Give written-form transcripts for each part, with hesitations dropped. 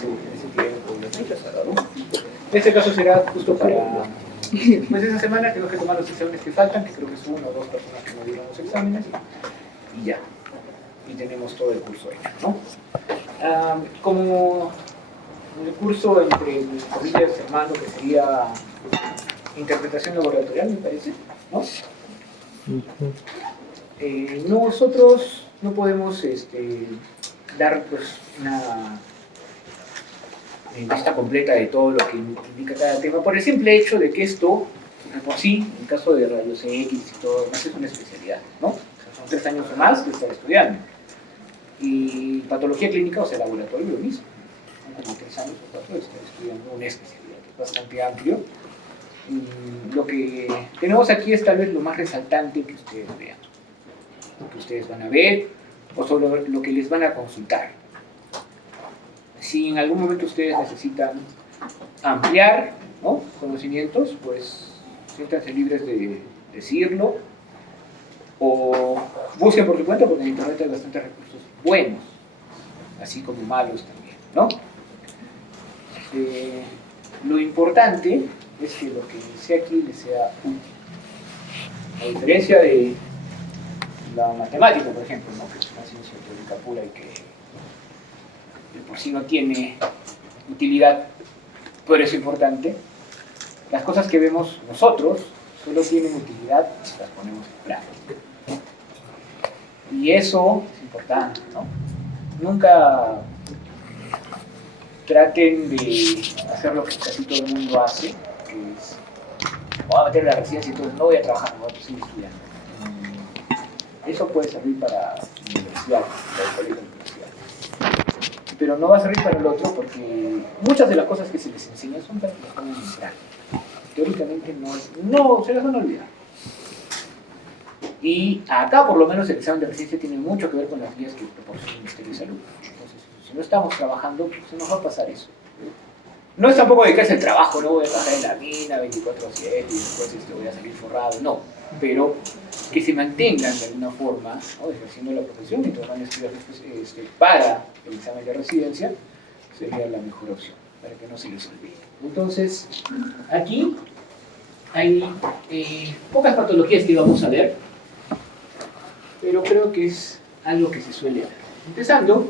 ese tiempo, las fechas, ¿no? En este caso será justo para, pues esa semana tengo que tomar los exámenes que faltan, que creo que son 1 o 2 personas que no dieron los exámenes, y ya, y tenemos todo el curso hecho, ¿no? Como el curso entre mis comillas hermano, que sería interpretación laboratorial, me parece, ¿no? Nosotros no podemos dar pues una vista completa de todo lo que indica cada tema, por el simple hecho de que esto, por sí, en el caso de rayos X y todo lo demás, es una especialidad, ¿no? O sea, son 3 años o más que estar estudiando. Y patología clínica, o sea, laboratorio, lo mismo. Son como 3 años o 4 de estar estudiando una especialidad, es bastante amplio. Y lo que tenemos aquí es tal vez lo más resaltante que ustedes vean, lo que ustedes van a ver, o sobre lo que les van a consultar. Si en algún momento ustedes necesitan ampliar, ¿no?, conocimientos, pues siéntanse libres de decirlo, o busquen por su cuenta, porque en internet hay bastantes recursos buenos, así como malos también, ¿no? Lo importante es que lo que sea aquí les sea útil. A diferencia de la matemática, por ejemplo, ¿no?, que es una ciencia teórica pura y que por sí no tiene utilidad, pero es importante. Las cosas que vemos nosotros solo tienen utilidad si las ponemos en práctica. Y eso es importante, ¿no? Nunca traten de hacer lo que casi todo el mundo hace, que es, voy a meter la residencia y entonces no voy a trabajar, no voy a seguir estudiando. Eso puede servir para la universidad, para el colegio universidad. Pero no va a servir para el otro porque muchas de las cosas que se les enseña son para que las pongan en práctica. Teóricamente no se las van a olvidar. Y acá por lo menos el examen de residencia tiene mucho que ver con las guías que proporciona el Ministerio de Salud. Entonces, si no estamos trabajando, pues se nos va a pasar eso. No es tampoco dedicarse al trabajo, no voy a trabajar en la mina 24/7 y después voy a salir forrado, no. Pero que se mantengan de alguna forma, ¿no?, ejerciendo la profesión mientras van a estudiar para el examen de residencia, sería la mejor opción, para que no se les olvide. Entonces, aquí hay pocas patologías que vamos a ver, pero creo que es algo que se suele ver. Empezando,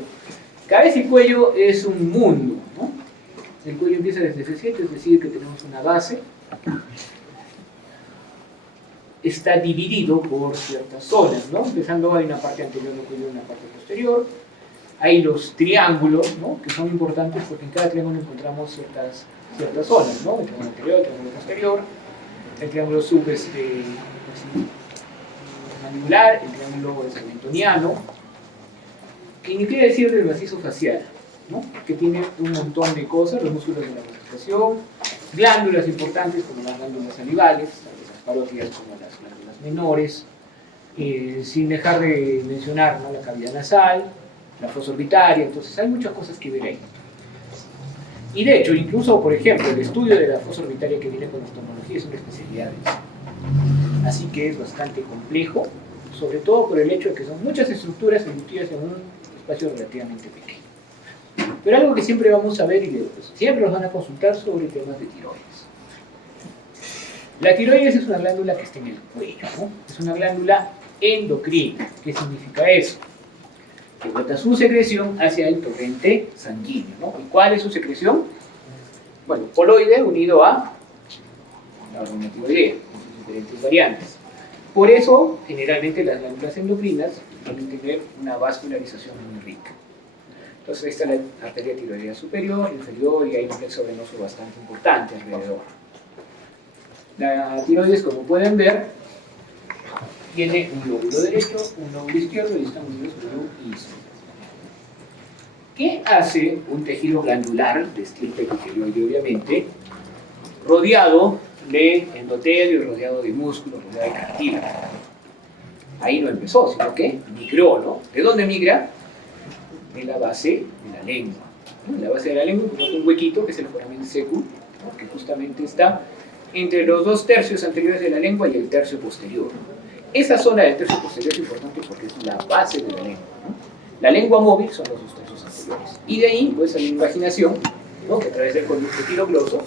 cabeza y cuello es un mundo, ¿no? El cuello empieza desde C7, es decir, que tenemos una base. Está dividido por ciertas zonas, ¿no? Empezando, hay una parte anterior del cuello y una parte posterior. Hay los triángulos, ¿no?, que son importantes porque en cada triángulo encontramos ciertas zonas, ¿no? El triángulo anterior, el triángulo posterior, el triángulo mandibular, el triángulo segmentoniano, que ni quiere decir del macizo facial, ¿no?, que tiene un montón de cosas, los músculos de la masticación, glándulas importantes como las glándulas salivales, las parótidas como las glándulas menores, sin dejar de mencionar, ¿no?, la cavidad nasal, la fosa orbitaria. Entonces hay muchas cosas que ver ahí. Y de hecho, incluso, por ejemplo, el estudio de la fosa orbitaria que viene con oftalmología es una especialidad de eso. Así que es bastante complejo, sobre todo por el hecho de que son muchas estructuras embutidas en un espacio relativamente pequeño. Pero algo que siempre vamos a ver y pues, siempre nos van a consultar sobre temas de tiroides. La tiroides es una glándula que está en el cuello, ¿no? Es una glándula endocrina. ¿Qué significa eso? Que bota su secreción hacia el torrente sanguíneo, ¿no? ¿Y cuál es su secreción? Bueno, coloide unido a la hormona tiroidea, con sus diferentes variantes. Por eso, generalmente las glándulas endocrinas suelen tener una vascularización muy rica. Entonces, ahí está la arteria tiroidea superior, inferior, y hay un plexo venoso bastante importante alrededor. La tiroides, como pueden ver, tiene un lóbulo derecho, un lóbulo izquierdo y están unidos por un isómero. ¿Qué hace un tejido glandular de estirpe epitelioide, obviamente, rodeado de endotelio, rodeado de músculo, rodeado de cartílago? Ahí no empezó, sino que migró, ¿no? ¿De dónde migra? De la base de la lengua. En la base de la lengua encontramos un huequito que es el foramen secum, ¿no?, que justamente está entre los 2 tercios anteriores de la lengua y el tercio posterior. Esa zona del tercio posterior es importante porque es la base de la lengua, ¿no? La lengua móvil son los dos tercios anteriores. Y de ahí, pues, a la imaginación, ¿no? Que a través del conducto tirogloso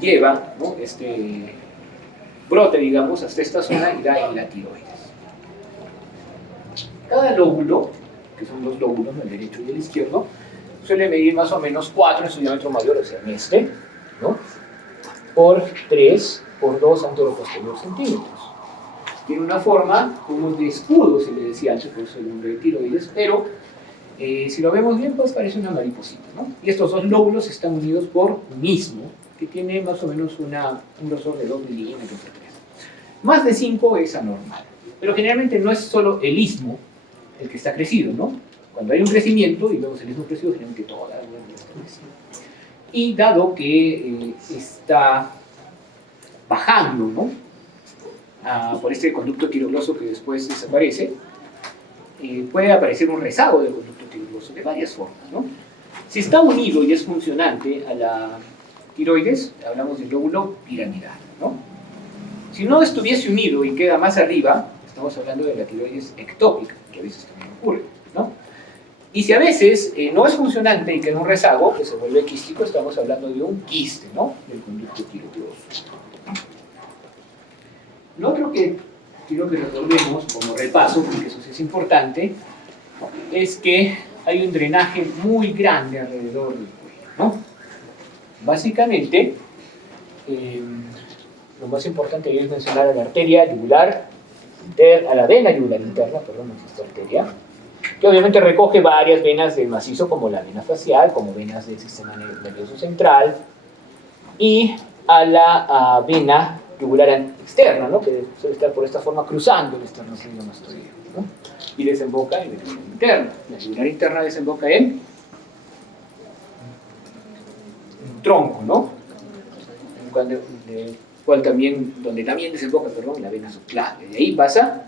lleva, ¿no? Este brote, digamos, hasta esta zona y da en la tiroides. Cada lóbulo, que son dos lóbulos, el derecho y el izquierdo, suele medir más o menos 4 en su diámetro mayor, o sea, en este, ¿no? Por 3 por 2 antero-posterior centímetros. Tiene una forma como de escudo, se le decía antes, por eso el nombre de tiroides, pero si lo vemos bien, pues parece una mariposita, ¿no? Y estos dos lóbulos están unidos por un istmo, que tiene más o menos un grosor de 2 milímetros o 3. Más de 5 es anormal, pero generalmente no es solo el istmo el que está crecido, ¿no? Cuando hay un crecimiento y vemos el istmo crecido, generalmente toda la glándula está crecida. Y dado que está bajando, ¿no? Por este conducto tirogloso que después desaparece, puede aparecer un rezago del conducto tirogloso de varias formas, ¿no? Si está unido y es funcionante a la tiroides, hablamos del lóbulo piramidal, ¿no? Si no estuviese unido y queda más arriba, estamos hablando de la tiroides ectópica, que a veces también ocurre, ¿no? Y si a veces no es funcionante y queda un rezago, que se vuelve quístico, estamos hablando de un quiste, ¿no? Del conducto tirogloso. Lo otro que quiero que recordemos como repaso, porque eso sí es importante, es que hay un drenaje muy grande alrededor del cuello, ¿no? Básicamente, lo más importante es mencionar a la arteria yugular, a la vena yugular interna, perdón, no existe arteria, que obviamente recoge varias venas del macizo, como la vena facial, como venas del sistema nervioso central, y a la vena yugular externa, ¿no? Que suele estar por esta forma cruzando el esternocleidomastoideo, ¿no? Y desemboca en la yugular interna. La yugular interna desemboca en un tronco, ¿no? Donde también desemboca, perdón, la vena subclavia. De ahí pasa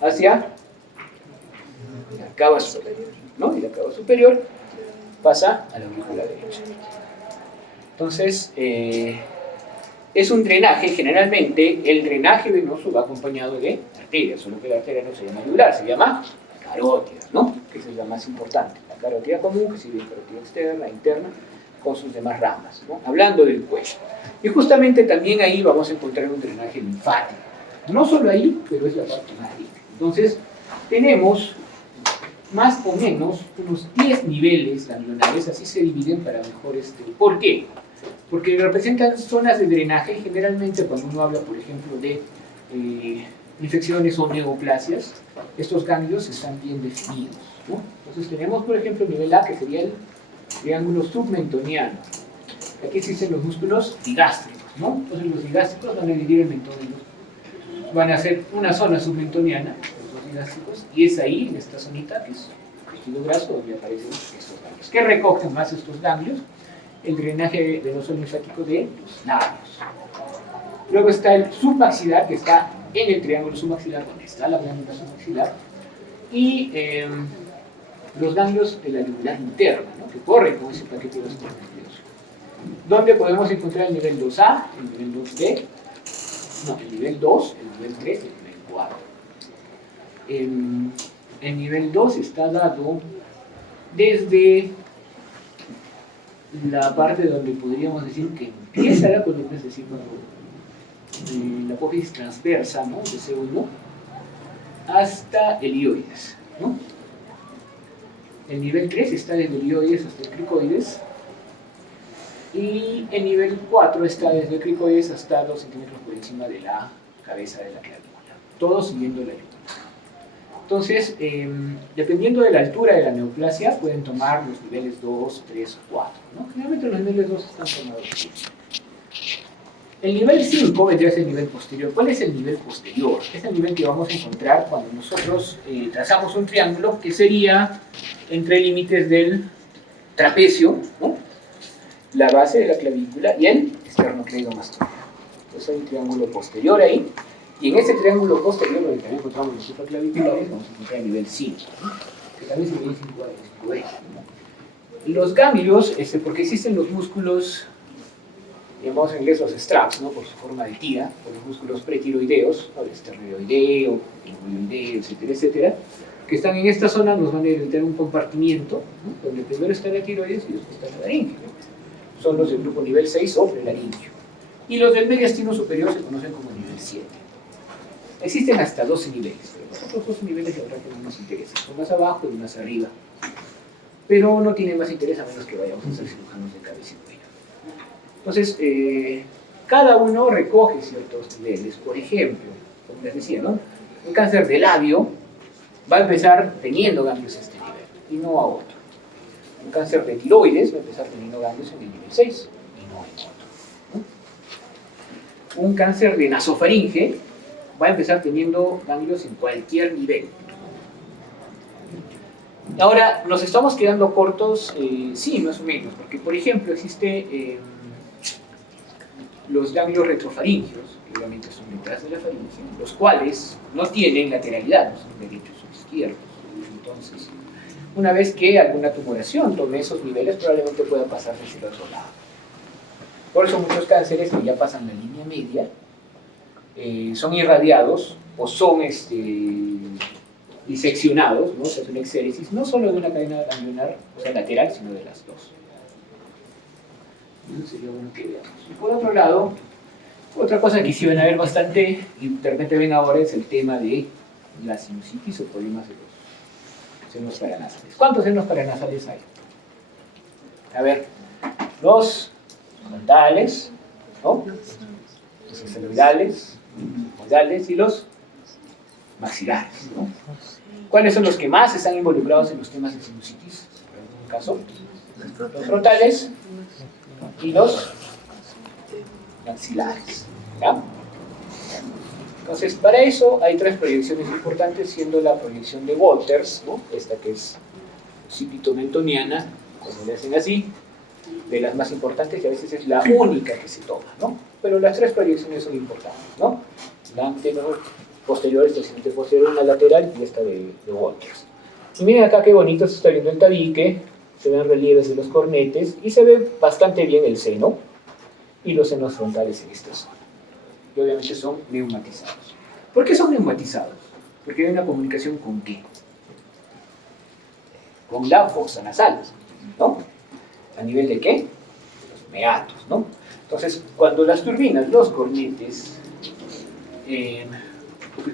hacia la cava superior, ¿no? Y la cava superior pasa a la aurícula derecha. Entonces, es un drenaje, generalmente el drenaje venoso va acompañado de arterias, solo que la arteria no se llama yugular, se llama carótida, ¿no? Que esa es la más importante. La carótida común, que sirve carótida externa, interna, con sus demás ramas, ¿no? Hablando del cuello. Y justamente también ahí vamos a encontrar un drenaje linfático. No solo ahí, pero es la parte más rica. Entonces, tenemos más o menos unos 10 niveles ganglionares, así se dividen para mejor ¿Por qué? Porque representan zonas de drenaje. Generalmente cuando uno habla, por ejemplo, de infecciones o neoplasias, estos ganglios están bien definidos, ¿no? Entonces tenemos, por ejemplo, el nivel A, que sería el triángulo submentoniano. Aquí existen los músculos digástricos, ¿no? Entonces los digástricos van a dividir el mentón en dos. Van a ser una zona submentoniana, los dos digástricos, y es ahí, en esta zonita, que es el tejido graso, donde aparecen estos ganglios. ¿Qué recogen más estos ganglios? El drenaje venoso linfático de los labios. Luego está el submaxilar, que está en el triángulo submaxilar, donde está la glándula submaxilar, y los ganglios de la yugular interna, ¿no? Que corren con ese paquete vascular nervioso. ¿Dónde podemos encontrar el nivel 2A, el nivel 2B? No, el nivel 2, el nivel 3 y el nivel 4. El nivel 2 está dado desde la parte donde podríamos decir que empieza la columna, es decir, la apófisis transversa, ¿no? De C1 hasta el ilioides, ¿no? El nivel 3 está desde el ilioides hasta el cricoides, y el nivel 4 está desde el cricoides hasta 2 centímetros por encima de la cabeza de la clavícula, todo siguiendo la yugular. Entonces, dependiendo de la altura de la neoplasia, pueden tomar los niveles 2, 3 o 4, ¿no? Generalmente los niveles 2 están tomados. El nivel 5 vendría a ser el nivel posterior. ¿Cuál es el nivel posterior? Es el nivel que vamos a encontrar cuando nosotros trazamos un triángulo que sería entre límites del trapecio, ¿no? La base de la clavícula y el esternocleidomastoideo. Entonces hay un triángulo posterior ahí, y en ese triángulo posterior, donde también encontramos los supraclaviculares, vamos a encontrar el nivel 5, ¿no? Que también se ve 5A, ¿no? Los ganglios, porque existen los músculos, llamamos en inglés los straps, ¿no? Por su forma de tira, por los músculos pretiroideos, ¿no? El esternoideo, linguoideo, etcétera, etcétera, que están en esta zona nos van a tener un compartimiento, ¿no? Donde primero está la tiroides y después está la laringe. Son los del grupo nivel 6 o prelaringio. Y los del mediastino superior se conocen como nivel 7. Existen hasta 12 niveles, pero los otros 12 niveles de verdad que no nos interesan. Son más abajo y más arriba. Pero no tienen más interés a menos que vayamos a ser cirujanos de cabeza y cuello. Entonces, cada uno recoge ciertos niveles. Por ejemplo, como les decía, ¿no? Un cáncer de labio va a empezar teniendo ganglios a este nivel y no a otro. Un cáncer de tiroides va a empezar teniendo ganglios en el nivel 6 y no en otro, ¿no? Un cáncer de nasofaringe va a empezar teniendo ganglios en cualquier nivel. Ahora, ¿nos estamos quedando cortos? Sí, más o menos, porque por ejemplo existe los ganglios retrofaringios, que obviamente son detrás de la faringe, los cuales no tienen lateralidad, no son derechos o izquierdos. Entonces, una vez que alguna tumoración tome esos niveles, probablemente pueda pasar hacia el otro lado. Por eso muchos cánceres que ya pasan la línea media son irradiados o son diseccionados, ¿no? Se hace una exéresis no solo de una cadena ganglionar, o sea, lateral, sino de las dos. Eso sería bueno que veamos. Y por otro lado, otra cosa que sí van a ver bastante, y de repente ven ahora, es el tema de la sinusitis o problemas de los senos paranasales. ¿Cuántos senos paranasales hay? A ver, los frontales, ¿no? Los esfenoidales, modales y los maxilares, ¿no? ¿Cuáles son los que más están involucrados en los temas de sinusitis? En algún caso, los frontales y los maxilares, ¿ya? Entonces, para eso hay tres proyecciones importantes, siendo la proyección de Wolters, ¿no? Esta que es occipito-mentoniana, como le hacen así, de las más importantes y a veces es la única que se toma, ¿no? Pero las tres proyecciones son importantes, ¿no? La anterior, posterior, esta siguiente posterior, una lateral y esta de Wolters. Y miren acá qué bonito se está viendo el tabique, se ven relieves de los cornetes y se ve bastante bien el seno y los senos frontales en esta zona. Y obviamente son neumatizados. ¿Por qué son neumatizados? Porque hay una comunicación con ¿qué? Con la fosa nasal, ¿no? ¿A nivel de qué? De los meatos, ¿no? Entonces, cuando las turbinas, los cornetes,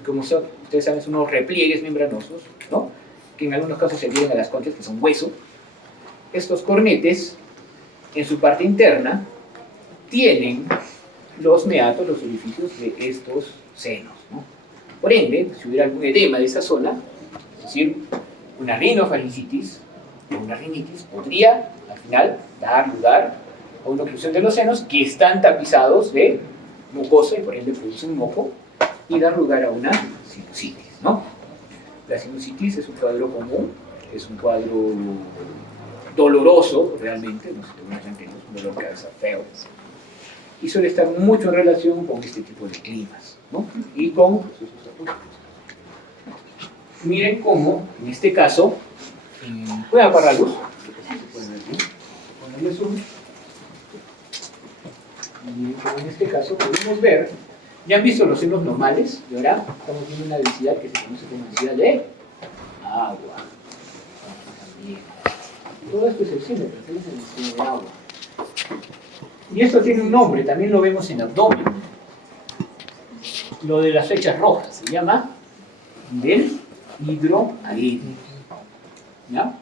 como ustedes saben, son unos repliegues membranosos, ¿no? Que en algunos casos se adhieren a las conchas, que son hueso. Estos cornetes, en su parte interna, tienen los meatos, los orificios de estos senos, ¿no? Por ende, si hubiera algún edema de esa zona, es decir, una rinofaringitis o una rinitis, podría al final dar lugar a una oclusión de los senos que están tapizados de mucosa y por ende producen moco y dar lugar a una sinusitis, ¿no? La sinusitis es un cuadro común, es un cuadro doloroso realmente, no sé si mucha gente, es un dolor de cabeza feo, y suele estar mucho en relación con este tipo de climas, ¿no? Y con... Miren cómo, en este caso, voy a apagar la luz, ponerle zoom, y miren cómo en este caso podemos ver, ya han visto los senos normales, y ahora estamos viendo una densidad que se conoce como densidad de agua. También. Todo esto es el seno, pero es el densidad de agua. Y esto tiene un nombre, también lo vemos en abdomen. Lo de las flechas rojas se llama nivel hidroaéreo. ¿Ya?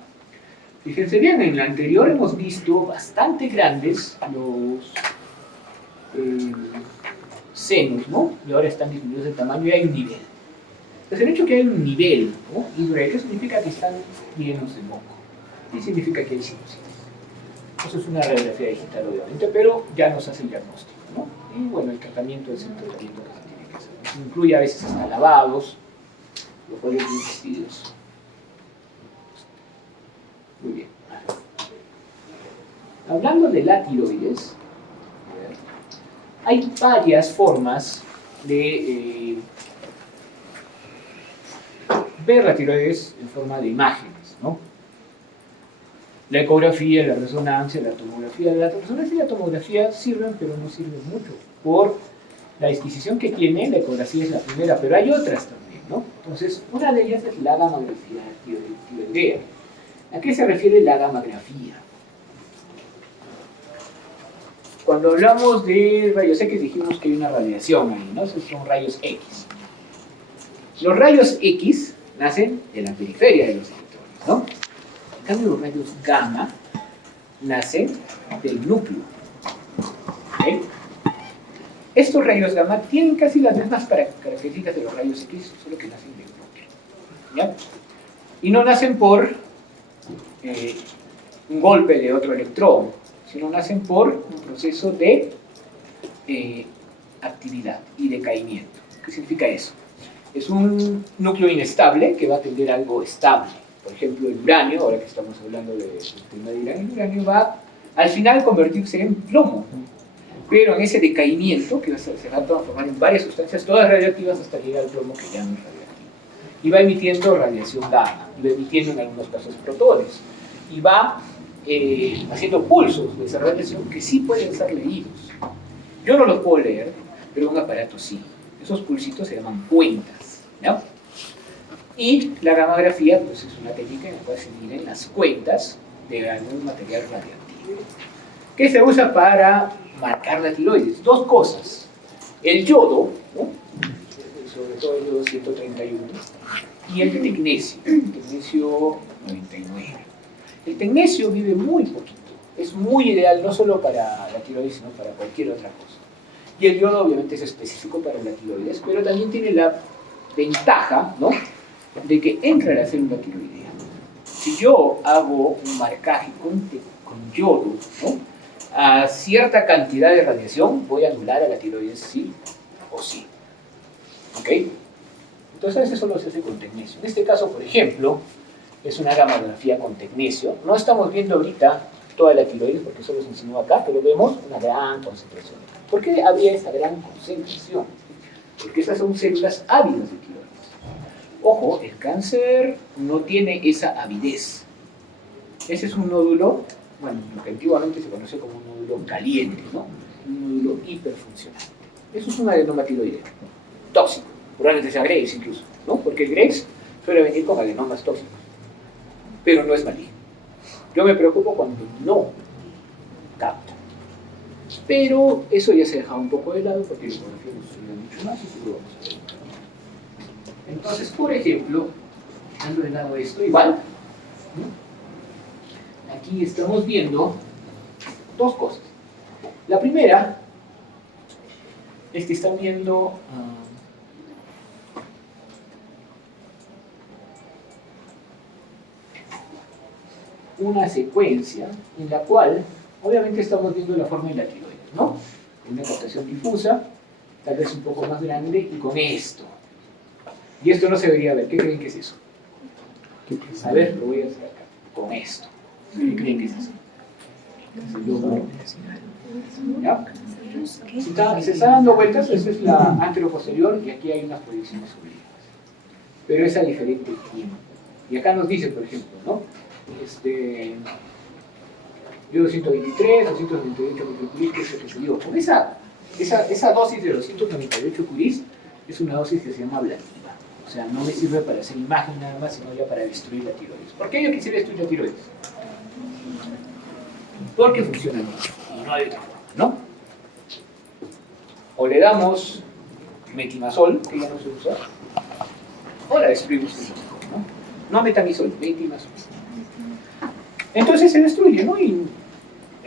Fíjense bien, en la anterior hemos visto bastante grandes los senos, ¿no? Y ahora están disminuidos de tamaño y hay un nivel. Entonces el hecho de que hay un nivel, ¿no? Hidroaéreo significa que están llenos de moco. Y significa que hay sinusitis. Eso es una radiografía digital, obviamente, pero ya nos hace el diagnóstico, ¿no? Y bueno, el tratamiento es el tratamiento que se tiene que hacer. Eso incluye a veces hasta lavados, los cuales son vestidos. Muy bien. Hablando de la tiroides, hay varias formas de ver la tiroides en forma de imágenes, ¿no? La ecografía, la resonancia, la tomografía. La resonancia y la tomografía sirven, pero no sirven mucho. Por la disquisición que tiene, la ecografía es la primera, pero hay otras también. ¿no? Entonces, una de ellas es la gammagrafía tiroidea. ¿A qué se refiere la gammagrafía? Cuando hablamos de rayos X dijimos que hay una radiación ahí, ¿no? Esos son rayos X. Los rayos X nacen de la periferia de los electrones, ¿no? En cambio, los rayos gamma nacen del núcleo. ¿Okay? Estos rayos gamma tienen casi las mismas características de los rayos X, solo que nacen del núcleo. ¿Ya? Y no nacen por un golpe de otro electrón, sino nacen por un proceso de actividad y decaimiento. ¿Qué significa eso? Es un núcleo inestable que va a tender a algo estable. Por ejemplo, el uranio, ahora que estamos hablando del tema de uranio, el uranio va al final a convertirse en plomo. Pero en ese decaimiento, que se va a transformar en varias sustancias, todas radioactivas hasta llegar al plomo que ya no es radioactivo. Y va emitiendo radiación gamma, y va emitiendo en algunos casos protones. Y va haciendo pulsos de esa radiación que sí pueden ser leídos. Yo no los puedo leer, pero un aparato sí. Esos pulsitos se llaman cuentas, ¿no? Y la gammagrafía pues, es una técnica en la cual se miden las cuentas de algún material radioactivo. ¿Qué se usa para marcar la tiroides? Dos cosas. El yodo, ¿no? Sobre todo el yodo 131, y el tecnesio 99. El tecnesio vive muy poquito. Es muy ideal no solo para la tiroides, sino para cualquier otra cosa. Y el yodo obviamente es específico para la tiroides, pero también tiene la ventaja, ¿no?, de que entra a la célula tiroidea. Si yo hago un marcaje con yodo, ¿no?, a cierta cantidad de radiación, voy a anular a la tiroides sí o sí. ¿Ok? Entonces eso solo se hace con tecnesio. En este caso, por ejemplo, es una gammagrafía con tecnesio. No estamos viendo ahorita toda la tiroides porque solo se enseñó acá, pero vemos una gran concentración. ¿Por qué había esta gran concentración? Porque esas son células ávidas de tiroides. Ojo, el cáncer no tiene esa avidez. Ese es un nódulo, bueno, lo que antiguamente se conoce como un nódulo caliente, ¿no? Un nódulo hiperfuncionante. Eso es un adenoma tiroideo, tóxico. Probablemente sea Graves incluso, ¿no? Porque el Graves suele venir con adenomas tóxicos, pero no es maligno. Yo me preocupo cuando no capta. Pero eso ya se ha dejado un poco de lado porque la ecografía nos ayuda mucho más y seguro vamos a ver. Entonces, por ejemplo, dejando de lado esto, igual, ¿no?, aquí estamos viendo dos cosas. La primera es que están viendo una secuencia en la cual obviamente estamos viendo la forma de la tiroides, ¿no? Una captación difusa, tal vez un poco más grande, y con esto. Y esto no se debería ver. ¿Qué creen que es eso? A ver, lo voy a hacer acá. Con esto. ¿Qué creen que es eso? ¿Ya? Se está dando vueltas, esa es la anteroposterior y aquí hay unas proyecciones oblicuas. Pero es a diferente tiempo. Y acá nos dice, por ejemplo, ¿no? Yo 223, 298 microcuris, que es lo que se dio. Con esa dosis de 298 curis es una dosis que se llama ablativa. O sea, no me sirve para hacer imagen nada más, sino ya para destruir la tiroides. ¿Por qué yo quisiera destruir la tiroides? Porque funciona bien. Y no hay otra forma, ¿no? O le damos metimazol, que ya no se usa, o la destruimos, ¿no? No metamizol, metimazol. Entonces se destruye, ¿no? Y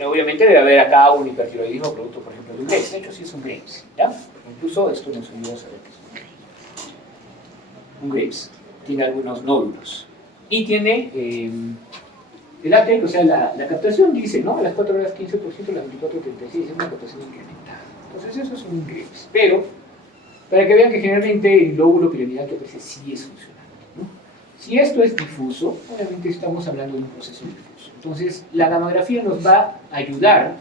obviamente debe haber acá un hipertiroidismo producto, por ejemplo, de un Graves. De hecho, sí es un Graves, ¿ya? Incluso esto nos ayuda a saber qué es un Graves. Tiene algunos nódulos. Y tiene el ATEC, o sea, la captación dice, ¿no? A las 4 horas 15%, a las 24:36, es una captación incrementada. Entonces eso es un Graves. Pero, para que vean que generalmente el lóbulo piramidal que aparece sí es funcional, ¿no? Si esto es difuso, obviamente estamos hablando de un proceso difuso. Entonces, la gammagrafía nos va a ayudar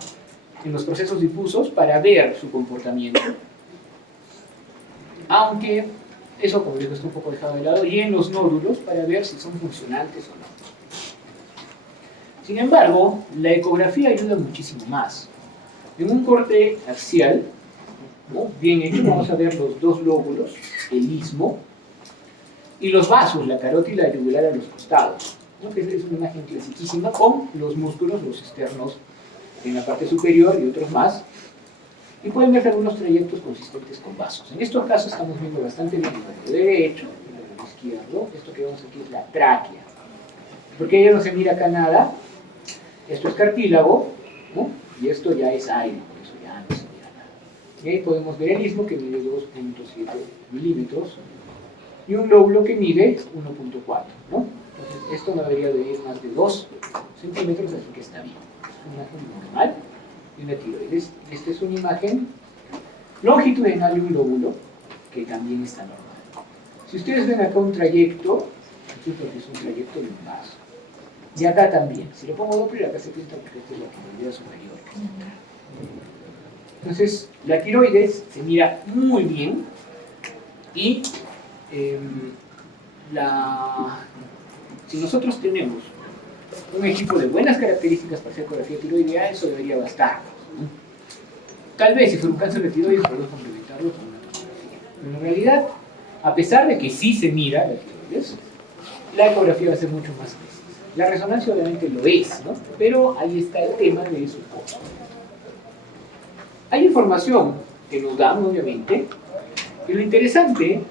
en los procesos difusos para ver su comportamiento. Aunque eso, como digo, está un poco dejado de lado, y en los nódulos para ver si son funcionantes o no. Sin embargo, la ecografía ayuda muchísimo más. En un corte axial, ¿no?, bien hecho, vamos a ver los dos lóbulos, el istmo, y los vasos, la carótida y la yugular a los costados, ¿no? Que es una imagen clasiquísima con los músculos, los externos en la parte superior y otros más, y pueden ver algunos trayectos consistentes con vasos. En estos casos estamos viendo bastante bien el lóbulo derecho, el lóbulo izquierdo. Esto que vemos aquí es la tráquea, porque ya no se mira acá nada. Esto es cartílago, ¿no? Y esto ya es aire, por eso ya no se mira nada. Y ahí podemos ver el istmo, que mide 2.7 milímetros, y un lóbulo que mide 1.4, ¿no? Entonces, esto no debería de ir más de 2 centímetros, así que está bien. Es una imagen normal de una tiroides. Esta es una imagen longitudinal de un lóbulo, que también está normal. Si ustedes ven acá un trayecto, esto es lo que es un trayecto de un vaso. Y acá también. Si lo pongo doppler, acá se pinta porque esta es la tiroidea superior. Entonces, la tiroides se mira muy bien y si nosotros tenemos un equipo de buenas características para hacer ecografía tiroidea, eso debería bastar. Tal vez si fuera un cáncer de tiroides podemos complementarlo con una tomografía. Pero en realidad, a pesar de que sí se mira la tiroides, la ecografía va a ser mucho más precisa. La resonancia obviamente lo es, ¿no? Pero ahí está el tema de su costo. Hay información que nos dan, obviamente, y lo interesante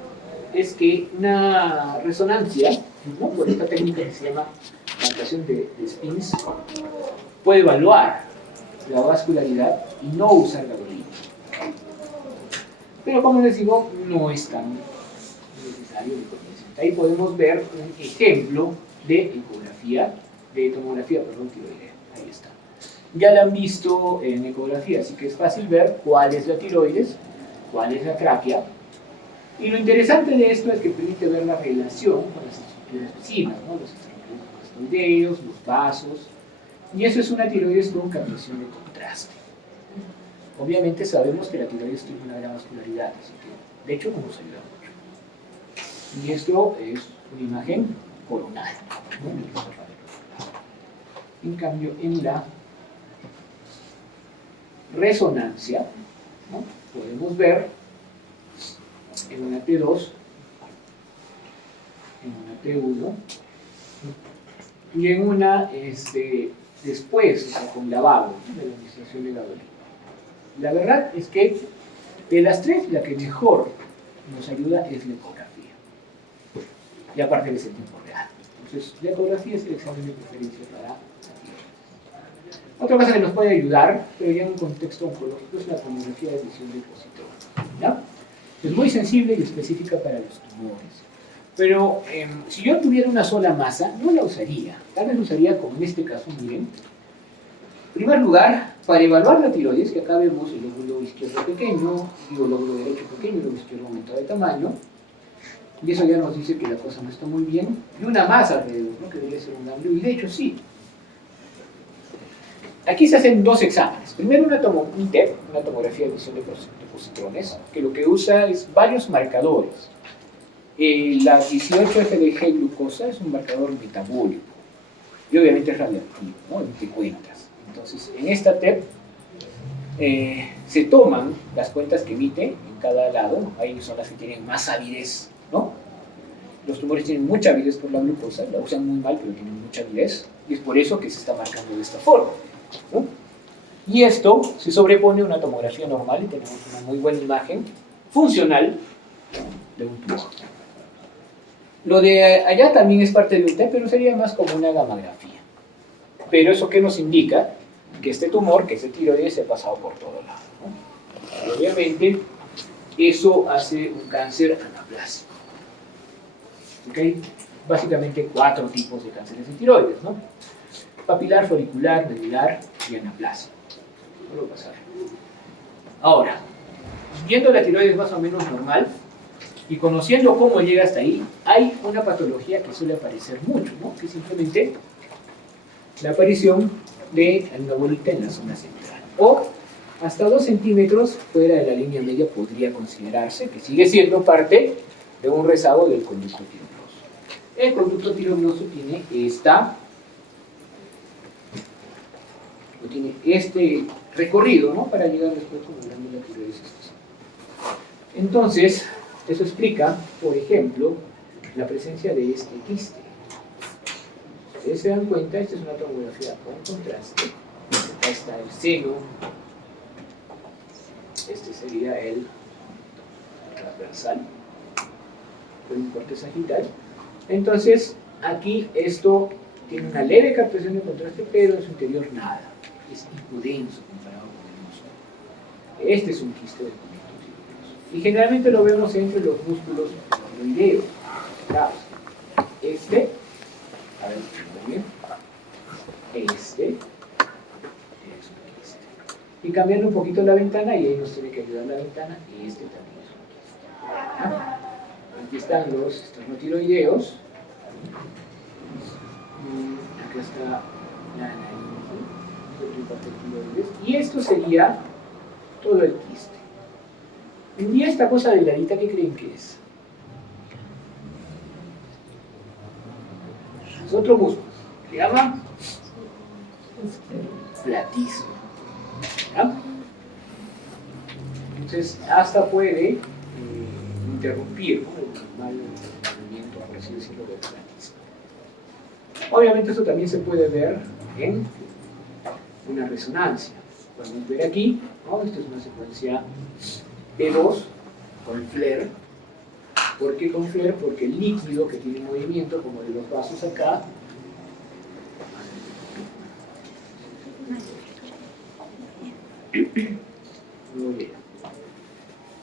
es que una resonancia, ¿no? Por esta técnica que se llama captación de spins, puede evaluar la vascularidad y no usar gasolina. Pero como les digo, no es tan necesario ni convincente. Ahí podemos ver un ejemplo de ecografía, de tomografía, perdón, tiroidea. Ahí está. Ya la han visto en ecografía, así que es fácil ver cuál es la tiroides, cuál es la tráquea. Y lo interesante de esto es que permite ver la relación con las estructuras vecinas, ¿no? Los mastoideos, los vasos, y eso es una tiroides con captación de contraste. Obviamente sabemos que la tiroides tiene una gran vascularidad, así que de hecho nos ayuda mucho. Y esto es una imagen coronal, ¿no? En cambio, en la resonancia, ¿no? Podemos ver en una T2, en una T1 y en una después, o sea, con lavado, de la administración de gasolina. La verdad es que de las tres, la que mejor nos ayuda es la ecografía. Y aparte es el tiempo real. Entonces, la ecografía es el examen de preferencia para la tiroides. Otra cosa que nos puede ayudar, pero ya en un contexto oncológico, es la tomografía de visión de positron, ¿ya? Es muy sensible y específica para los tumores. Pero si yo tuviera una sola masa, no la usaría. Tal vez la usaría como en este caso, miren. En primer lugar, para evaluar la tiroides, que acá vemos el lóbulo izquierdo pequeño, digo el lóbulo derecho pequeño, el lóbulo izquierdo aumentado de tamaño, y eso ya nos dice que la cosa no está muy bien, y una masa alrededor, ¿no? Que debería ser un ganglio, y de hecho sí. Aquí se hacen dos exámenes. Primero un TEP, una tomografía de visión de positrones, que lo que usa es varios marcadores. La 18-FDG glucosa es un marcador metabólico, y obviamente es radioactivo, ¿no? Te cuentas. Entonces, en esta TEP se toman las cuentas que emite en cada lado. Ahí son las que tienen más avidez, ¿no? Los tumores tienen mucha avidez por la glucosa, la usan muy mal, pero tienen mucha avidez, y es por eso que se está marcando de esta forma, ¿no? Y esto se sobrepone a una tomografía normal y tenemos una muy buena imagen funcional de un tumor. Lo de allá también es parte de un TEP, pero sería más como una gamografía. Pero eso que nos indica que este tumor, que es el tiroides, se ha pasado por todo lado, ¿no? Y obviamente eso hace un cáncer anaplásico. ¿Okay? Básicamente 4 tipos de cánceres de tiroides, ¿no? Papilar, folicular, medular y anaplásico. Vuelvo a pasar. Ahora, viendo la tiroides más o menos normal y conociendo cómo llega hasta ahí, hay una patología que suele aparecer mucho, ¿no? Que es simplemente la aparición de una bolita en la zona central. O hasta 2 centímetros fuera de la línea media podría considerarse que sigue siendo parte de un rezago del conducto tiroidoso. El conducto tiroidoso tiene este recorrido, ¿no? Para llegar después con la glándula tiroides. Entonces, eso explica, por ejemplo, la presencia de este quiste. Ustedes se dan cuenta, esta es una tomografía con contraste. Acá está el seno. Este sería el transversal, con un corte sagital. Entonces, aquí esto tiene una leve captación de contraste, pero en su interior nada. Es hipodenso comparado con el músculo. Este es un quiste del conector tiroideoso. Y generalmente lo vemos entre los músculos tiroideos. Este, a ver, muy bien. Este es un quiste. Y cambiando un poquito la ventana, y ahí nos tiene que ayudar la ventana, y este también es un quiste. Aquí están los esternotiroideos. Acá está la nariz, y esto sería todo el quiste. Y esta cosa delgadita, ¿qué creen que es? Es otro músculo, se llama platismo. ¿Ya? Entonces, hasta puede interrumpir, ¿no?, el normal movimiento, por así decirlo, del platismo. Obviamente esto también se puede ver en una resonancia. Podemos ver aquí, ¿no? Esta es una secuencia P2 con flare. ¿Por qué con flare? Porque el líquido que tiene movimiento, como de los vasos acá,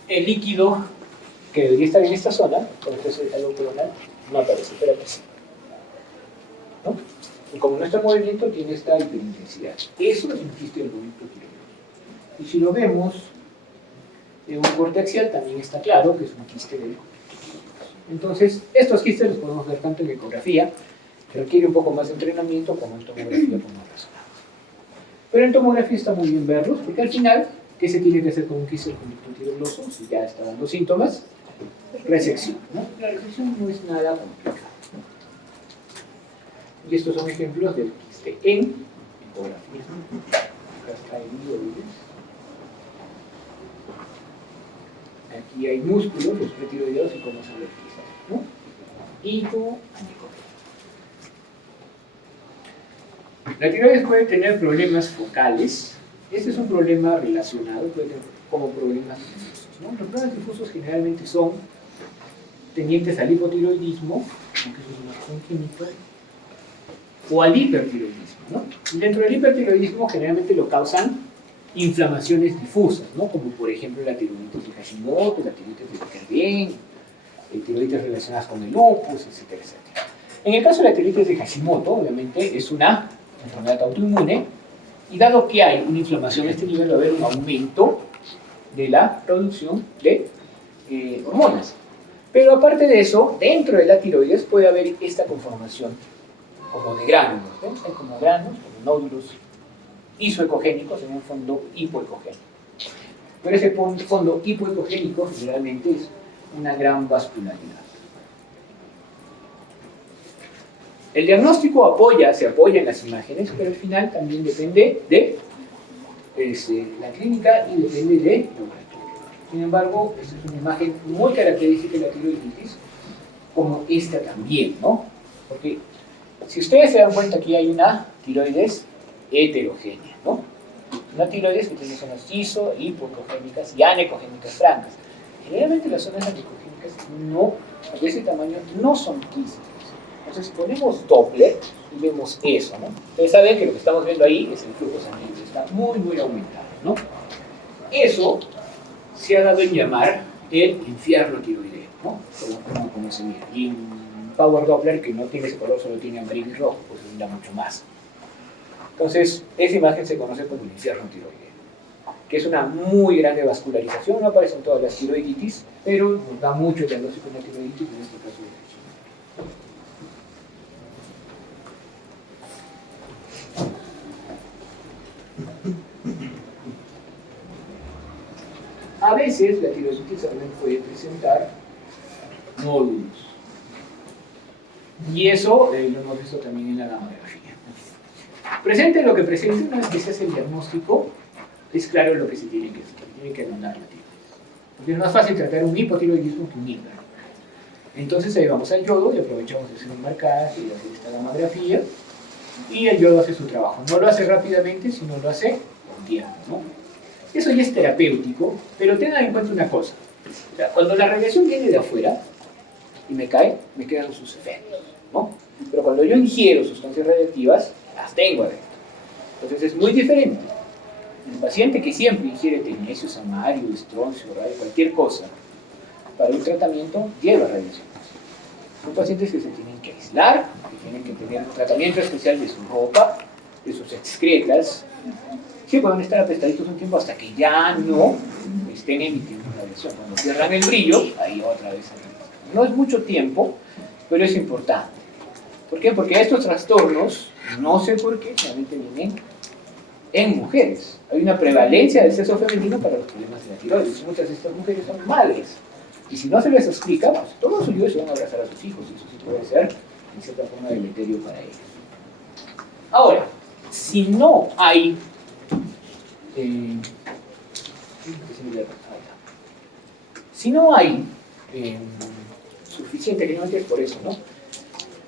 el líquido que debería estar en esta zona, cuando esto es algo coronal, no aparece, pero aquí sí, ¿no? Y como no está en movimiento, tiene esta hiperintensidad. Eso es un quiste del movimiento tiroideo. Y si lo vemos en un corte axial, también está claro que es un quiste del conector tiroideo. Entonces, estos quistes los podemos ver tanto en ecografía, que requiere un poco más de entrenamiento, como en tomografía con más resonancia. Pero en tomografía está muy bien verlos, porque al final, ¿qué se tiene que hacer con un quiste del conducto tiroidoso? Si ya está dando síntomas, resección, ¿no? La resección no es nada complicada. Y estos son ejemplos del quiste en ecografía. Acá está el tiroides. Aquí hay músculos, los pretiroideos, y cómo son los quistes, ¿no? Hipoanecoria. La tiroides puede tener problemas focales. Este es un problema relacionado, puede tener como problemas difusos, ¿no? Los problemas difusos generalmente son tendientes al hipotiroidismo, aunque eso es más congénito, o al hipertiroidismo, ¿no? Y dentro del hipertiroidismo generalmente lo causan inflamaciones difusas, ¿no? Como por ejemplo la tiroiditis de Hashimoto, la tiroiditis de Kerben, tiroiditis relacionadas con el lupus, etcétera, etcétera. En el caso de la tiroiditis de Hashimoto, obviamente es una enfermedad autoinmune, y dado que hay una inflamación a este nivel, va a haber un aumento de la producción de hormonas. Pero aparte de eso, dentro de la tiroides puede haber esta conformación como de gránulos, ¿ven? Hay como gránulos, como nódulos isoecogénicos en un fondo hipoecogénico. Pero ese fondo hipoecogénico generalmente es una gran vascularidad. El diagnóstico se apoya en las imágenes, pero al final también depende de la clínica y depende de laboratorio. Sin embargo, esta es una imagen muy característica de la tiroiditis, como esta también, ¿no? Porque si ustedes se dan cuenta, aquí hay una tiroides heterogénea, ¿no? Una tiroides que tiene zonas iso, hipoecogénicas y anecogénicas francas. Generalmente las zonas anecogénicas de ese tamaño no son quistes. Entonces ponemos Doppler y vemos eso, ¿no? Ustedes saben que lo que estamos viendo ahí es el flujo sanguíneo, está muy, muy aumentado, ¿no? Eso se ha dado en llamar el infierno tiroideo, ¿no? Como se mira. Y en Power Doppler, que no tiene ese color, solo tiene amarillo y rojo, pues brinda mucho más. Entonces, esa imagen se conoce como el infierno tiroideo, que es una muy grande vascularización, no aparece en todas las tiroiditis, pero nos da mucho el diagnóstico de una tiroiditis, en este caso de A veces la tiroiditis también puede presentar nódulos. Y eso lo hemos visto también en la gamografía. Presente lo que presente, una vez que se hace el diagnóstico, es claro lo que se tiene que hacer. Tiene que agrandar la tiroides. Porque es más fácil tratar un hipotiroidismo que un hiper. Entonces ahí vamos al yodo y aprovechamos de hacer un marcaje y de hacer esta gamografía y el yodo hace su trabajo. No lo hace rápidamente, sino lo hace con tiempo, ¿no? Eso ya es terapéutico, pero tengan en cuenta una cosa. O sea, cuando la radiación viene de afuera y me cae, me quedan sus efectos, ¿no? Pero cuando yo ingiero sustancias radiactivas, las tengo adentro. Entonces es muy diferente. El paciente que siempre ingiere tecnesio, samario, estroncio, radio, cualquier cosa, para un tratamiento lleva radiación. Son pacientes que se tienen que aislar, que tienen que tener un tratamiento especial de su ropa, de sus excretas, que pueden estar apestaditos un tiempo hasta que ya no estén emitiendo radiación. Cuando pierdan el brillo, ahí otra vez. No es mucho tiempo, pero es importante. ¿Por qué? Porque estos trastornos, no sé por qué, solamente vienen en mujeres. Hay una prevalencia del sexo femenino para los problemas de la tiroides. Muchas de estas mujeres son madres. Y si no se les explica, pues, todos ellos se van a abrazar a sus hijos. Y eso sí puede ser, en cierta forma, deleterio para ellos. Ahora, si no hay... si no hay suficiente, que no es por eso, ¿no?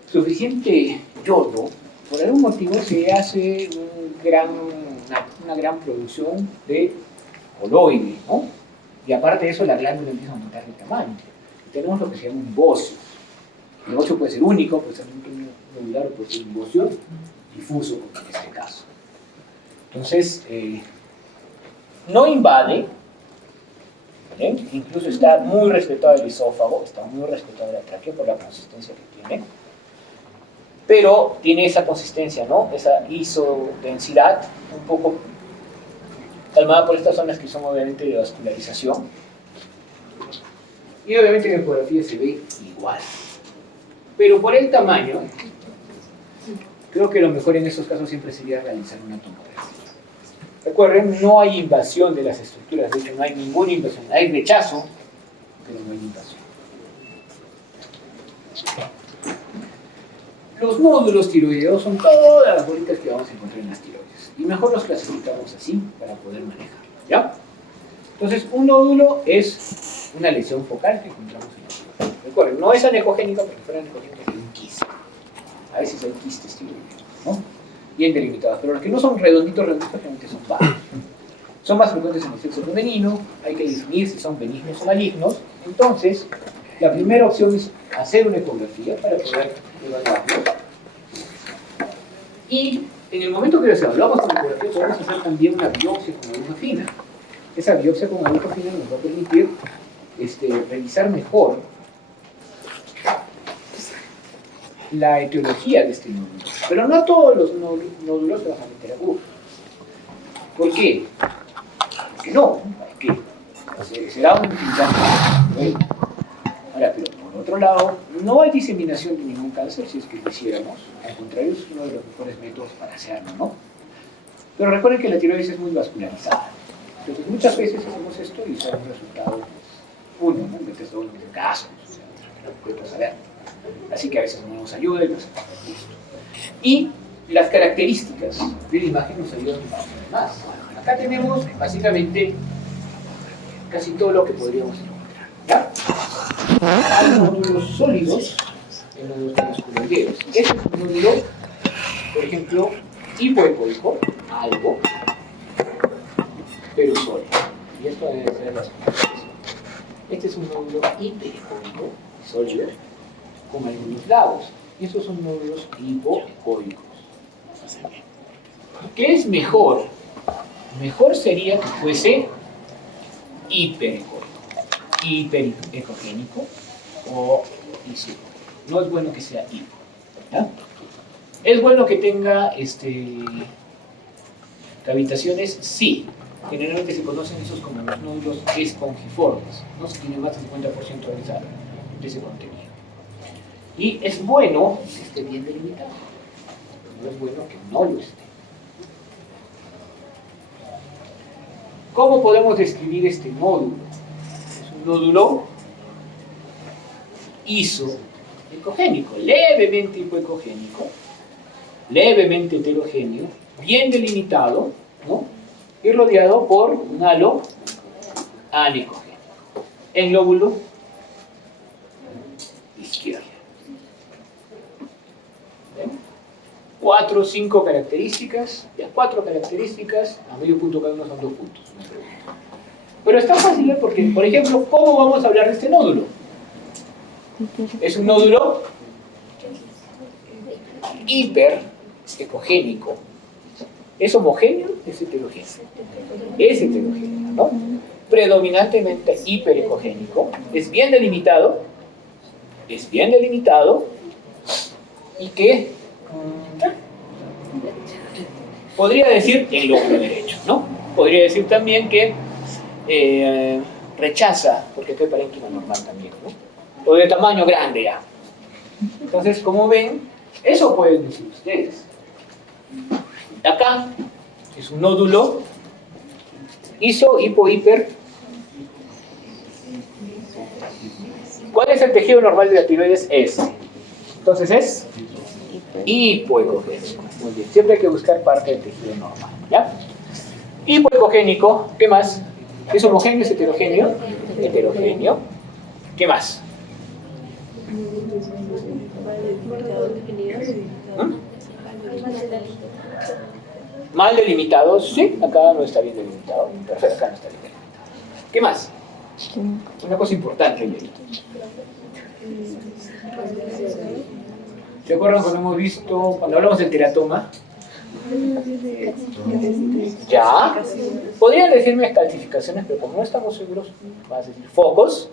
Suficiente yodo, por algún motivo se hace una gran producción de coloide, ¿no? Y aparte de eso, la glándula empieza a aumentar de tamaño. Y tenemos lo que se llama un bocio. El bocio puede ser único, puede ser nodular o puede ser un bocio difuso, como en este caso. Entonces, no invade, ¿vale? Incluso está muy respetado el esófago, está muy respetado la tráquea por la consistencia que tiene, pero tiene esa consistencia, ¿no? Esa isodensidad, un poco calmada por estas zonas que son obviamente de vascularización. Y obviamente en ecografía se ve igual. Pero por el tamaño, creo que lo mejor en estos casos siempre sería realizar una tomografía. Recuerden, no hay invasión de las estructuras, de hecho no hay ninguna invasión. Hay rechazo, pero no hay invasión. Los nódulos tiroideos son todas las bolitas que vamos a encontrar en las tiroides. Y mejor los clasificamos así para poder manejarlo, ¿ya? Entonces, un nódulo es una lesión focal que encontramos en la tiroides. Recuerden, no es anecogénica, porque fuera anecogénica sería un quiste. A veces hay quistes tiroideos, ¿no? Bien delimitados, pero los que no son redonditos, generalmente son bajos. Son más frecuentes en el sexo femenino, hay que definir si son benignos o malignos. Entonces, la primera opción es hacer una ecografía para poder evaluarlo. Y en el momento que lo evaluamos con ecografía, podemos hacer también una biopsia con aguja fina. Esa biopsia con aguja fina nos va a permitir revisar mejor la etiología de este nódulo. Pero no todos los nódulos se van a meter agujas. ¿Por qué? Porque no, hay que será un pinchazo. Ahora, pero por otro lado, no hay diseminación de ningún cáncer si es que lo hiciéramos. Al contrario, es uno de los mejores métodos para hacerlo, ¿no? Pero recuerden que la tiroides es muy vascularizada. Entonces, muchas veces hacemos esto y sale un resultado, pues, uno, ¿no? Metes dos, metes casos, o sea, no puedes saber. Así que a veces no nos ayuda y nos hacemos esto. Y las características de la imagen nos ayudan más. Acá tenemos básicamente casi todo lo que podríamos encontrar, ¿ya? Hay nódulos sólidos en nódulos musculoideos. Este es un nódulo, por ejemplo, hipoecoico, algo, pero sólido. Y esto debe ser las cosas. Este es un nódulo hiperecoico, sólido, con algunos lados. Y estos son nódulos hipoecoicos. ¿Qué es mejor? Mejor sería que fuese hiperecoico, hiperecogénico o isogénico. No es bueno que sea hipo, ¿ya? ¿Es bueno que tenga cavitaciones? Sí. Generalmente se conocen esos como los nódulos espongiformes, ¿no? Se tiene más del 50% de ese contenido. Y es bueno que esté bien delimitado. No es bueno que no lo esté. ¿Cómo podemos describir este nódulo? Es un nódulo isoecogénico, levemente hipoecogénico, levemente heterogéneo, bien delimitado, ¿no? Y rodeado por un halo anecogénico. El lóbulo izquierda. ¿Ven? 4 o 5 características, ya 4 características, a medio punto cada uno son 2 puntos. Pero está fácil, ¿eh? Porque, por ejemplo, ¿cómo vamos a hablar de este nódulo? Es un nódulo hiper-ecogénico. ¿Es homogéneo? Es heterogéneo. Es heterogéneo, ¿no? Predominantemente hiper-ecogénico. Es bien delimitado. Es bien delimitado. ¿Y qué? Podría decir el lóbulo derecho, ¿no? Podría decir también que rechaza, porque acá hay parénquima normal también, ¿no? O de tamaño grande ya. Entonces, como ven, eso pueden decir ustedes. Acá es un nódulo iso, hipo, hiper. ¿Cuál es el tejido normal de la tiroides? Este. Entonces es hipoecogénico. Muy bien, siempre hay que buscar parte del tejido normal, ¿ya? Hipoecogénico, ¿qué más? ¿Es homogéneo? ¿Es heterogéneo? Heterogéneo. ¿Qué más? Mal delimitado, sí, acá no está bien delimitado. Perfecto, acá no está bien delimitado. ¿Qué más? Una cosa importante, ¿se acuerdan cuando hemos visto, cuando hablamos del teratoma? ¿Ya? Podrían decirme calcificaciones, pero como no estamos seguros, vas a decir focos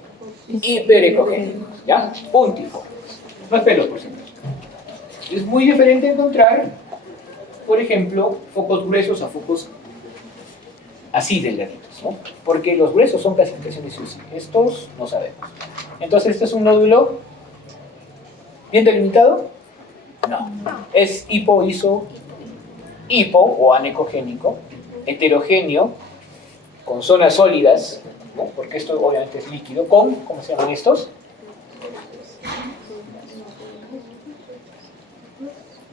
hiperecogénicos, ¿ya? Puntiformes. No es pelos, por ejemplo. Es muy diferente encontrar, por ejemplo, focos gruesos a focos así delgaditos, ¿no? Porque los gruesos son clasificaciones UCI. Estos no sabemos. Entonces, ¿este es un nódulo bien delimitado? No. Es hipo, iso, hipo o anecogénico, heterogéneo, con zonas sólidas, ¿no? Porque esto obviamente es líquido, con, ¿cómo se llaman estos?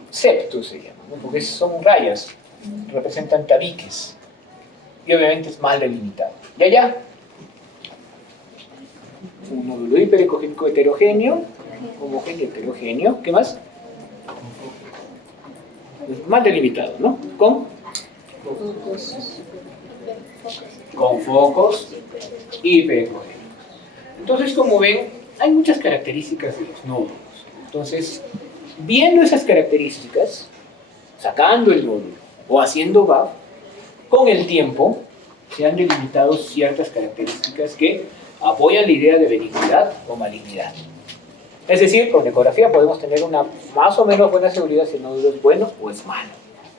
Septos se llaman, ¿no? Porque son rayas, representan tabiques, y obviamente es mal delimitado. ¿Ya, ya? Un nódulo hiperecogénico heterogéneo, homogéneo heterogéneo, ¿qué más? Es mal delimitado, ¿no? Con focos hiperecogénicos. Entonces, como ven, hay muchas características de los nódulos. Entonces, viendo esas características, sacando el nódulo o haciendo VAV, con el tiempo se han delimitado ciertas características que apoyan la idea de benignidad o malignidad. Es decir, con ecografía podemos tener una más o menos buena seguridad si el nódulo es bueno o es malo,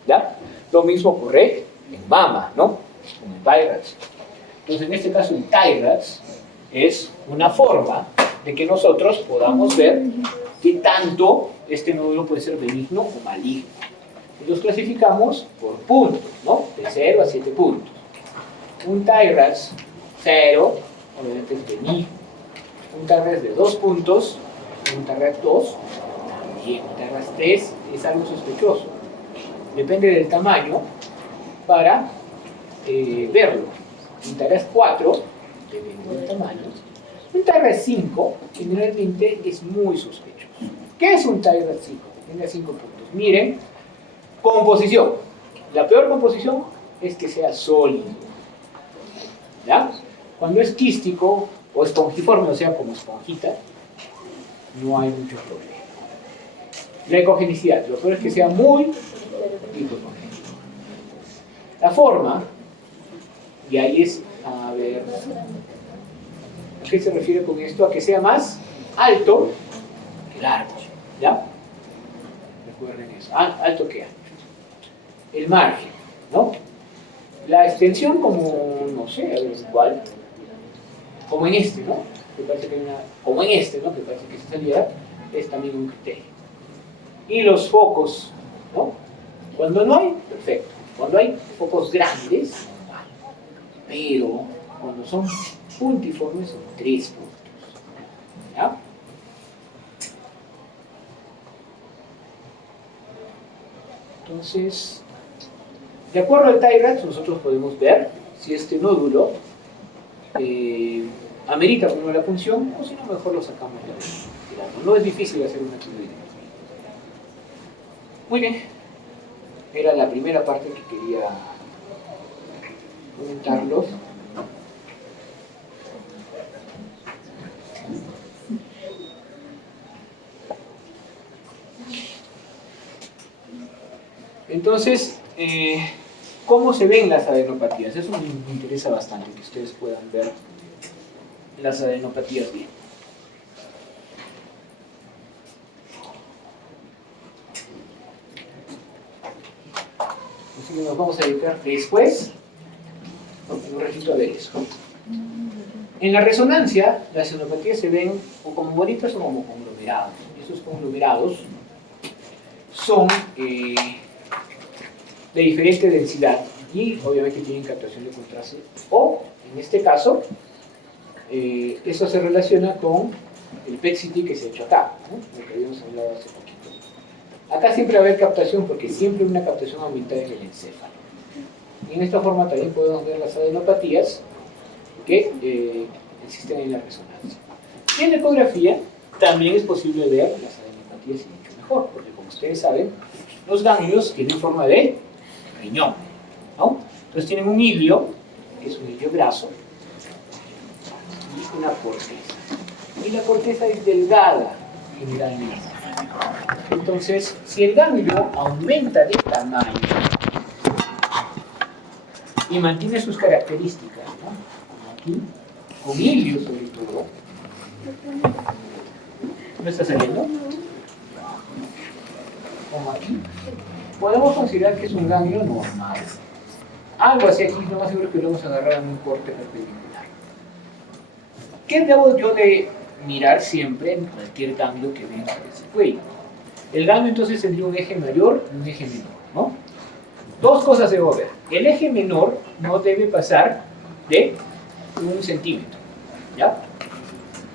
¿ya? Lo mismo ocurre en mama, ¿no? Con el TIRADS. Entonces, en este caso, el TIRADS es una forma de que nosotros podamos ver qué tanto este nódulo puede ser benigno o maligno. Y los clasificamos por puntos, ¿no? De 0 a 7 puntos. Un TIRADS 0, obviamente es benigno. Un TIRADS de 2 puntos, un TIRADS 2, también. Un TIRADS 3 es algo sospechoso. Depende del tamaño para verlo. Un TIRADS 4, depende del tamaño. Un TIRADS 5 generalmente es muy sospechoso. ¿Qué es un TIRADS 5? Tiene 5 puntos. Miren, composición. La peor composición es que sea sólido. ¿Ya? Cuando es quístico o espongiforme, o sea, como esponjita, no hay mucho problema. La ecogenicidad, lo peor es que sea muy hipocogénico. La forma, y ahí es, a ver, ¿a qué se refiere con esto? A que sea más alto que largo, ¿ya? Recuerden eso, alto que ancho. El margen, ¿no? La extensión como, no sé, igual, como en este, ¿no? Que parece que hay una, como en este, ¿no? Que parece que se saliera, es también un criterio. Y los focos, ¿no? Cuando no hay, perfecto. Cuando hay focos grandes, normal. Pero cuando son puntiformes, son 3 puntos. ¿Ya? Entonces, de acuerdo al TIRADS, nosotros podemos ver si este nódulo amerita poner la función o si no, mejor lo sacamos de ahí. No es difícil hacer una tiroidectomía. Muy bien. Era la primera parte que quería comentarlos. Entonces, ¿cómo se ven las adenopatías? Eso me interesa bastante, que ustedes puedan ver las adenopatías bien. Así que nos vamos a dedicar después, en un ratito, a ver eso. En la resonancia, las adenopatías se ven o como bolitas o como conglomerados. Estos conglomerados son de diferente densidad y obviamente tienen captación de contraste, o en este caso eso se relaciona con el PET-CT que se ha hecho acá, ¿no? Lo que habíamos hablado hace poquito. Acá siempre va a haber captación porque siempre hay una captación aumentada en el encéfalo. Y en esta forma también podemos ver las adenopatías que existen en la resonancia. Y en la ecografía también es posible ver las adenopatías y mucho mejor, porque como ustedes saben, los ganglios tienen forma de riñón, ¿no? Entonces tienen un hilio, que es un hilio graso, y una corteza. Y la corteza es delgada, generalmente. Entonces, si el ganglio aumenta de tamaño y mantiene sus características, ¿no? Como aquí, con hilio sobre todo, ¿no está saliendo? Como aquí, podemos considerar que es un ganglio normal. Algo así aquí, lo más seguro es que lo vamos a agarrar en un corte perpendicular. ¿Qué debo yo de mirar siempre en cualquier ganglio que venga de ese cuello? El ganglio entonces tendría un eje mayor y un eje menor, ¿no? Dos cosas debo ver. El eje menor no debe pasar de 1 centímetro, ¿ya?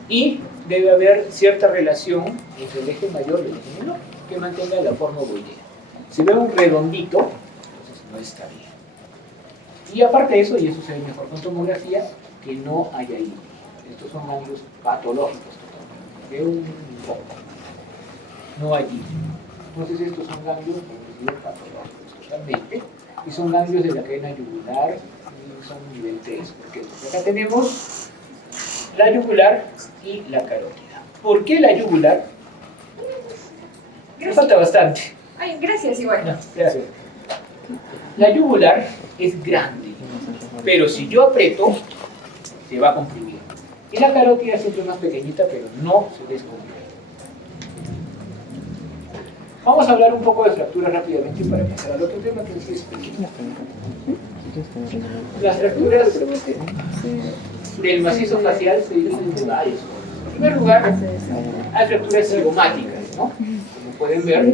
Y debe haber cierta relación entre el eje mayor y el eje menor que mantenga la forma ovoidea. Si veo un redondito, entonces no está bien. Y aparte de eso, y eso se ve mejor con tomografía, que no haya ahí. Estos son ganglios patológicos totalmente. Veo un foco. No allí. Entonces estos son ganglios patológicos totalmente. Y son ganglios de la cadena yugular y son nivel 3. Porque acá tenemos la yugular y la carótida. ¿Por qué la yugular? Me falta bastante. Ay, gracias, igual. No, gracias. La yugular es grande, pero si yo aprieto, se va a comprimir. Y la carótida es siempre más pequeñita, pero no se descomprime. Vamos a hablar un poco de fracturas rápidamente para pasar al otro tema que es pequeño. Las fracturas del macizo facial se dividen en varios. En primer lugar, hay fracturas cigomáticas, ¿no? Como pueden ver,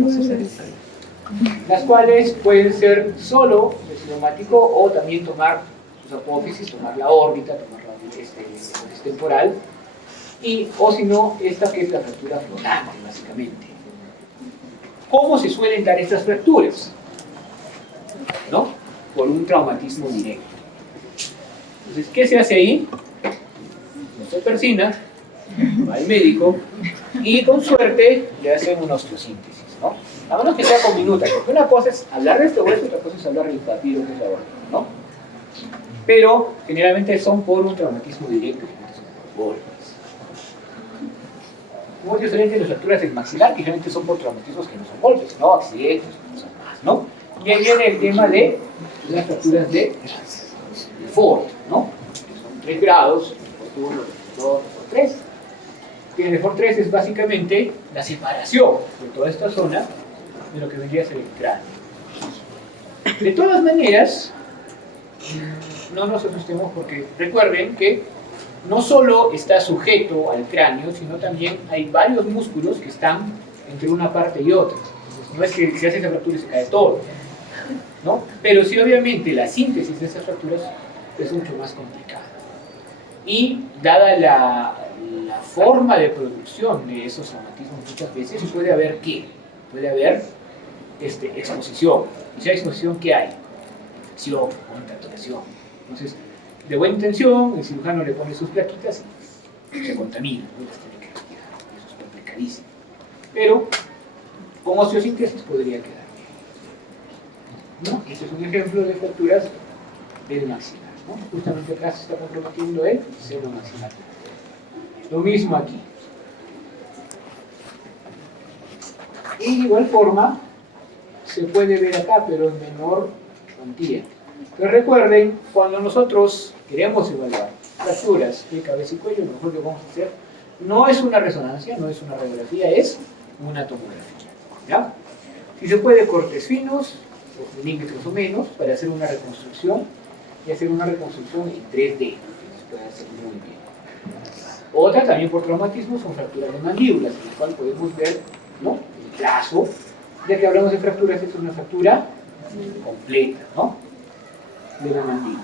las cuales pueden ser solo de cigomático o también tomar sus apófisis, tomar la órbita, tomar la temporal, y, o si no, esta que es la fractura flotante, básicamente. ¿Cómo se suelen dar estas fracturas? ¿No? Por un traumatismo directo. Entonces, ¿qué se hace ahí? No se persina, va al médico y con suerte le hacen una osteosíntesis, ¿no? A menos que sea con minuta, porque una cosa es hablar de este hueso y otra cosa es hablar del papiro que es la órbita, ¿no? Pero generalmente son por un traumatismo directo, generalmente son por golpes. Muy diferente de las fracturas del maxilar, que generalmente son por traumatismos que no son golpes, ¿no? Accidentes, cosas más, ¿no? Y ahí viene el tema de las fracturas de Ford, ¿no? Que son 3 grados, por 1, por 2, por 3. Que el Ford 3 es básicamente la separación de toda esta zona de lo que vendría a ser el cráneo. De todas maneras, no nos asustemos porque recuerden que no solo está sujeto al cráneo, sino también hay varios músculos que están entre una parte y otra. Entonces, no es que se hace esa fractura y se cae todo, ¿no? Pero sí, obviamente, la síntesis de esas fracturas es mucho más complicada. Y dada la forma de producción de esos traumatismos, muchas veces puede haber ¿qué? Puede haber exposición. ¿Y si hay exposición, qué hay? Infección, contaminación. Entonces, de buena intención, el cirujano le pone sus plaquitas y se contamina, ¿no? Las tiene que retirar. Eso es complicado. complicadísimo. Pero con osteosíntesis podría quedar bien, ¿no? Este es un ejemplo de fracturas del maxilar, ¿no? Justamente acá se está comprometiendo el seno maxilar. Lo mismo aquí. Y de igual forma se puede ver acá, pero en menor cuantía. Pero recuerden, cuando nosotros queremos evaluar fracturas de cabeza y cuello, lo mejor que vamos a hacer no es una resonancia, no es una radiografía, es una tomografía, ¿ya? Si se puede, cortes finos, 2 milímetros o menos, para hacer una reconstrucción y hacer una reconstrucción en 3D, que se puede hacer muy bien. Otra, también por traumatismo, son fracturas de mandíbulas, en la cual podemos ver, ¿no?, el trazo. Ya que hablamos de fracturas, esta es una fractura completa, ¿no?, de la mandíbula.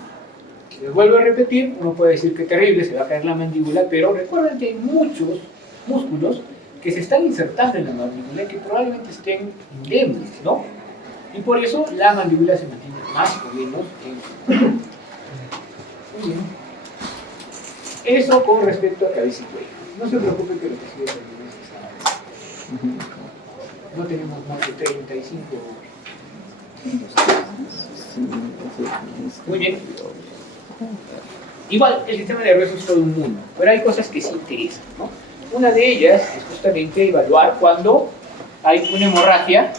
Les vuelvo a repetir, uno puede decir que terrible, se va a caer la mandíbula, pero recuerden que hay muchos músculos que se están insertando en la mandíbula que probablemente estén indemnes, ¿no? Y por eso la mandíbula se mantiene más o menos en... Muy bien. Eso con respecto a cabeza y cuello. No se preocupen que lo que sigue también es esa. No tenemos más de 35. Muy bien. Igual, el sistema nervioso es todo un mundo, pero hay cosas que sí interesan, ¿no? Una de ellas es justamente evaluar cuando hay una hemorragia,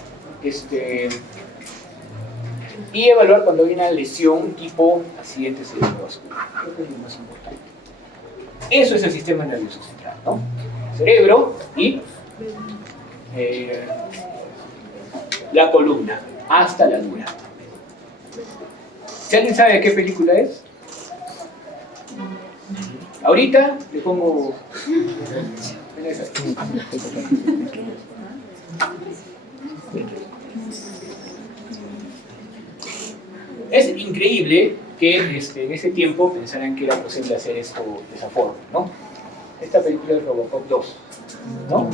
y evaluar cuando hay una lesión tipo accidente cerebrovascular. Creo que es lo más importante. Eso es el sistema nervioso central, ¿no? Cerebro y la columna, hasta la dura. ¿Si alguien sabe de qué película es? Ahorita le pongo... Es increíble que en ese tiempo pensaran que era posible hacer esto de esa forma, ¿no? Esta película es Robocop 2, ¿no?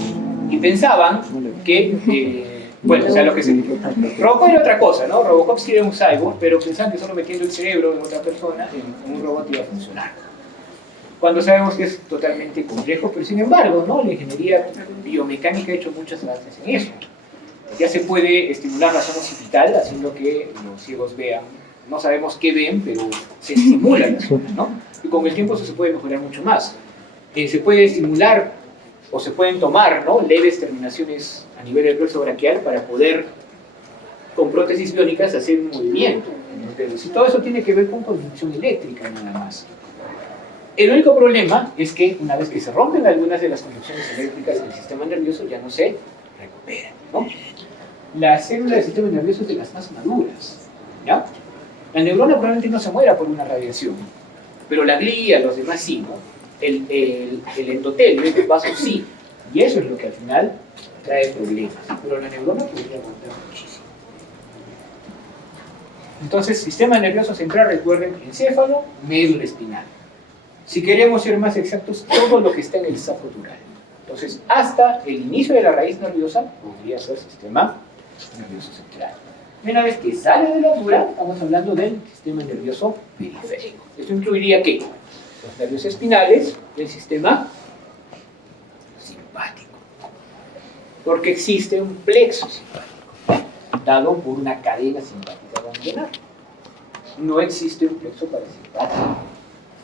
Y pensaban que, bueno, o sea, lo que se... Robocop era otra cosa, ¿no? Robocop sí era un cyborg, pero pensaban que solo metiendo el cerebro de otra persona en un robot iba a funcionar. Cuando sabemos que es totalmente complejo, pero sin embargo, ¿no?, la ingeniería biomecánica ha hecho muchos avances en eso. Ya se puede estimular la zona occipital haciendo que los ciegos vean. No sabemos qué ven, pero se estimula la zona, ¿no? Y con el tiempo eso se puede mejorar mucho más. Se puede estimular o se pueden tomar, ¿no?, leves terminaciones a nivel del plexo braquial para poder, con prótesis biónicas, hacer un movimiento. Entonces, y todo eso tiene que ver con conducción eléctrica nada más. El único problema es que una vez que se rompen algunas de las conducciones eléctricas en el sistema nervioso ya no se recuperan, ¿no? La célula del sistema nervioso es de las más maduras, ¿ya? La neurona probablemente no se muera por una radiación, pero la glía, los demás sí, ¿no? El endotelio, los vasos sí, y eso es lo que al final trae problemas, pero la neurona podría aguantar muchísimo. Entonces, sistema nervioso central, recuerden, encéfalo, médula espinal. Si queremos ser más exactos, todo lo que está en el saco dural. Entonces, hasta el inicio de la raíz nerviosa podría ser sistema nervioso central. Y una vez que sale de la dura, estamos hablando del sistema nervioso periférico. Esto incluiría ¿qué? Los nervios espinales del sistema simpático. Porque existe un plexo simpático, dado por una cadena simpática ganglionar. No existe un plexo parasimpático.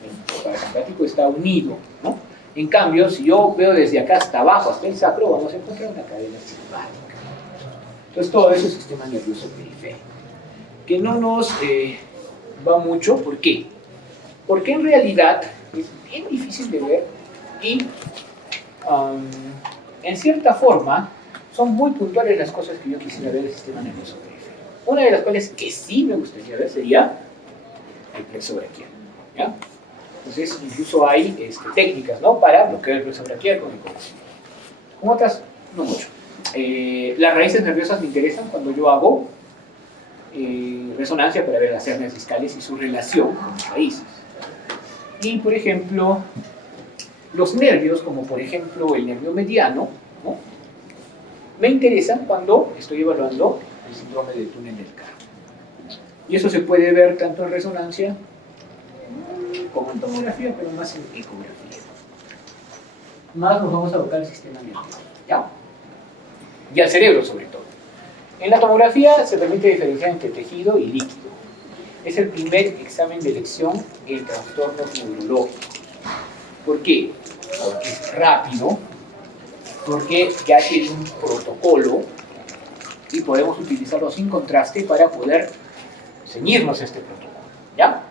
El parasimpático está unido, ¿no? En cambio, si yo veo desde acá hasta abajo, hasta el sacro, vamos a encontrar una cadena simpática. Entonces, todo eso es sistema nervioso periférico. Que no nos va mucho, ¿por qué? Porque en realidad es bien difícil de ver y, en cierta forma, son muy puntuales las cosas que yo quisiera ver del sistema nervioso periférico. Una de las cuales que sí me gustaría ver sería el plexo braquial, ¿ya? Entonces, incluso hay técnicas, ¿no?, para bloquear el plexo braquial con el corazón. Con otras, no mucho. Las raíces nerviosas me interesan cuando yo hago resonancia para ver las hernias discales y su relación con las raíces. Y, por ejemplo, los nervios, como por ejemplo el nervio mediano, ¿no?, me interesan cuando estoy evaluando el síndrome del túnel del carpo. Y eso se puede ver tanto en resonancia como en tomografía, pero más en ecografía. más nos vamos a abocar al sistema nervioso, ¿ya? Y al cerebro sobre todo. En la tomografía se permite diferenciar entre tejido y líquido. Es el primer examen de elección en trastornos neurológicos. ¿Por qué? Porque es rápido, porque ya tiene un protocolo y podemos utilizarlo sin contraste para poder ceñirnos a este protocolo, ¿ya?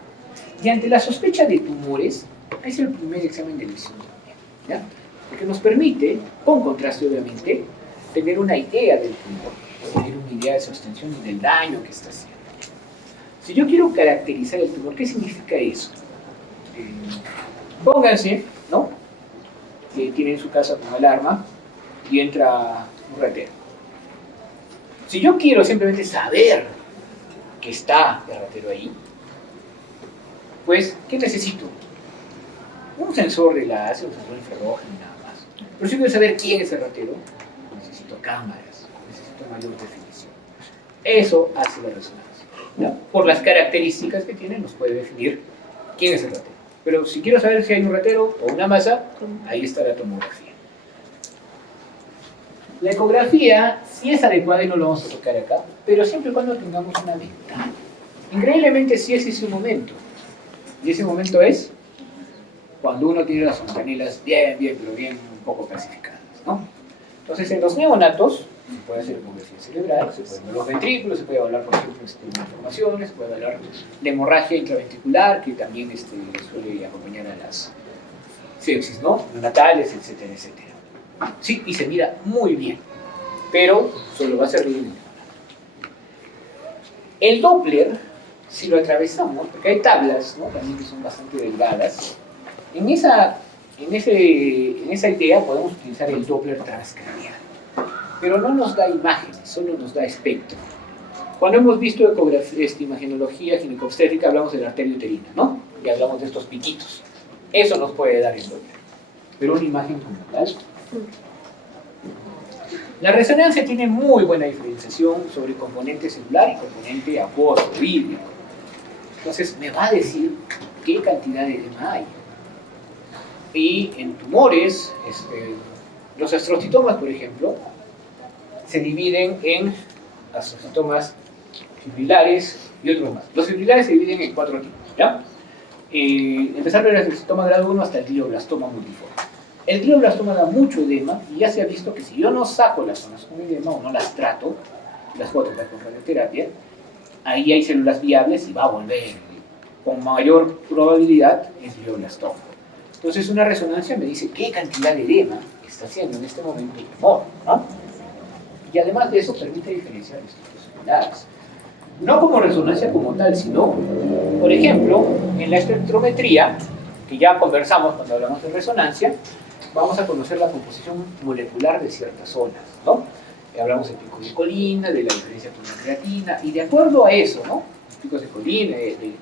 Y ante la sospecha de tumores, es el primer examen de elección, ¿ya? Porque nos permite, con contraste obviamente, tener una idea del tumor, tener una idea de su extensión y del daño que está haciendo. Si yo quiero caracterizar el tumor, ¿qué significa eso? Pónganse, ¿no? Que tienen su casa con alarma y entra un ratero. Si yo quiero simplemente saber que está el ratero ahí, pues, ¿qué necesito? Un sensor de láser, un sensor infrarrojo y nada más. Pero si quiero saber quién es el ratero, necesito cámaras, necesito mayor definición. Eso hace la resonancia, ¿no? Por las características que tiene, nos puede definir quién es el ratero. Pero si quiero saber si hay un ratero o una masa, ahí está la tomografía. La ecografía sí es adecuada y no lo vamos a tocar acá, pero siempre y cuando tengamos una ventana. Increíblemente sí existe un momento. Y ese momento es cuando uno tiene las fontanelas bien, pero bien un poco clasificadas, ¿no? Entonces, en los neonatos se puede hacer ecografía cerebral, se pueden ver los ventrículos, se puede hablar, por ejemplo, de malformaciones, se puede hablar de hemorragia intraventricular, que también suele acompañar a las sepsis, ¿no? Neonatales, etcétera, etcétera. Sí, y se mira muy bien, pero solo va a servir en el neonato. El Doppler, si lo atravesamos, porque hay tablas, ¿no? También que son bastante delgadas, en esa idea podemos utilizar el Doppler transcranial, pero no nos da imágenes, solo nos da espectro. Cuando hemos visto imagenología ginecobstétrica hablamos de la arteria uterina, ¿no? Y hablamos de estos piquitos. Eso nos puede dar el Doppler, pero una imagen como tal. La resonancia tiene muy buena diferenciación sobre componente celular y componente acuoso, hídrico. Entonces me va a decir qué cantidad de edema hay. Y en tumores, los astrocitomas, por ejemplo, se dividen en astrocitomas fibrilares y otros más. Los fibrilares se dividen en 4 tipos, ¿ya? Empezar por el astrocitoma grado 1 hasta el glioblastoma multiforme. El glioblastoma da mucho edema y ya se ha visto que si yo no saco las zonas con edema o no las trato, las puedo tratar con radioterapia, ahí hay células viables y va a volver con mayor probabilidad el glioblastoma. Entonces una resonancia me dice qué cantidad de edema está haciendo en este momento el tumor, ¿no? Y además de eso permite diferenciar estructuras similares. No como resonancia como tal, sino, por ejemplo, en la espectrometría, que ya conversamos cuando hablamos de resonancia, vamos a conocer la composición molecular de ciertas zonas, ¿no? Hablamos de picos de colina, de la diferencia con la creatina, y de acuerdo a eso, ¿no? Picos de colina, de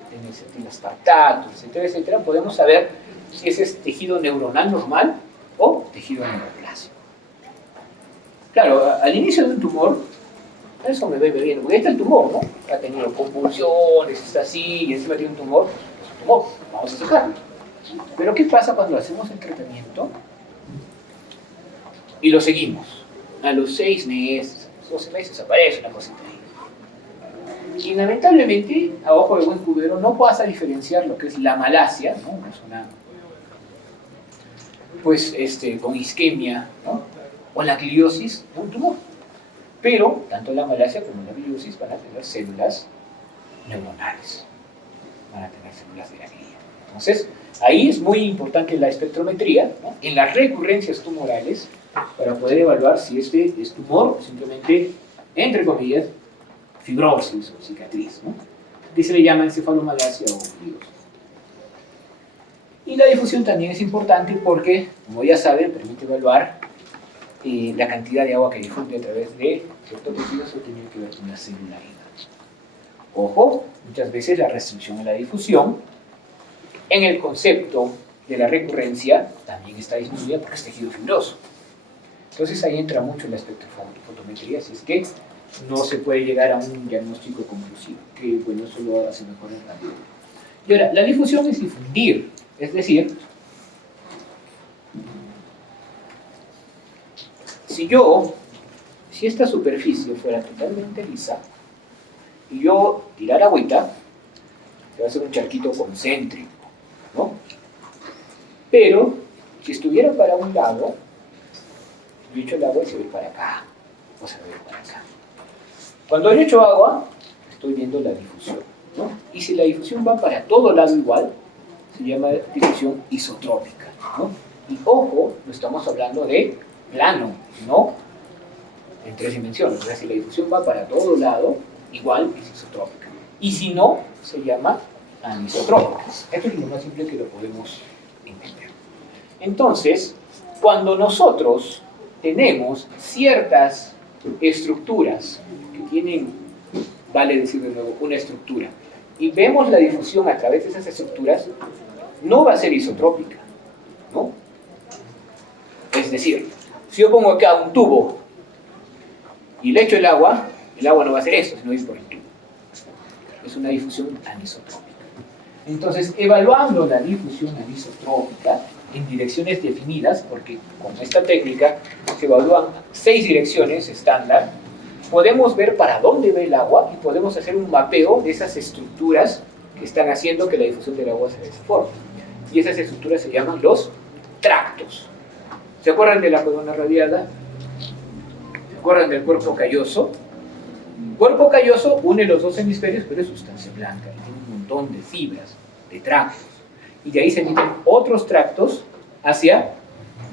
aspartato, etcétera, etcétera, podemos saber si ese es tejido neuronal normal o tejido neuroplásico. Claro, al inicio de un tumor, eso me ve bien, porque ahí está el tumor, ¿no? Ha tenido convulsiones, está así, y encima tiene un tumor, es un tumor, vamos a sacarlo. Pero ¿qué pasa cuando hacemos el tratamiento y lo seguimos? A los 6 meses, 12 meses aparece una cosita ahí. Y lamentablemente, a ojo de buen cubero, no pasa a diferenciar lo que es la malasia, ¿no? Una zona pues, con isquemia, ¿no? O la gliosis de un tumor. Pero tanto la malasia como la gliosis van a tener células neuronales, van a tener células de la glía. Entonces, ahí es muy importante la espectrometría, ¿no? En las recurrencias tumorales, para poder evaluar si este es tumor o simplemente, entre comillas, fibrosis o cicatriz, ¿no? Que se le llama encefalomalacia o gliosis. Y la difusión también es importante porque, como ya saben, permite evaluar la cantidad de agua que difunde a través de ciertos tejidos. Eso tiene que ver con la celularidad. Ojo, muchas veces la restricción a la difusión en el concepto de la recurrencia también está disminuida porque es tejido fibroso. Entonces ahí entra mucho la espectrofotometría, si es que no se puede llegar a un diagnóstico conclusivo, que bueno, eso lo hace mejor en radio. Y ahora, la difusión es difundir, es decir, si esta superficie fuera totalmente lisa, y yo tirar agüita, se va a hacer un charquito concéntrico, ¿no? Pero, si estuviera para un lado, yo echo el agua y se va a ir para acá, o se va a ir para acá. Cuando yo echo agua, estoy viendo la difusión, ¿no? Y si la difusión va para todo lado igual, se llama difusión isotrópica, ¿no? Y ojo, no estamos hablando de plano, ¿no? En 3 dimensiones. O sea, si la difusión va para todo lado, igual es isotrópica. Y si no, se llama anisotrópica. Esto es lo más simple que lo podemos entender. Entonces, cuando nosotros tenemos ciertas estructuras que tienen, vale decir de nuevo, una estructura, y vemos la difusión a través de esas estructuras, no va a ser isotrópica, ¿no? Es decir, si yo pongo acá un tubo y le echo el agua no va a hacer esto, sino ir por el tubo. Es una difusión anisotrópica. Entonces, evaluando la difusión anisotrópica en direcciones definidas, porque con esta técnica se evalúan 6 direcciones estándar, podemos ver para dónde va el agua y podemos hacer un mapeo de esas estructuras que están haciendo que la difusión del agua sea de esa forma. Y esas estructuras se llaman los tractos. ¿Se acuerdan de la columna radiada? ¿Se acuerdan del cuerpo calloso? El cuerpo calloso une los 2 hemisferios, pero es sustancia blanca y tiene un montón de fibras, de tractos. Y de ahí se emiten otros tractos hacia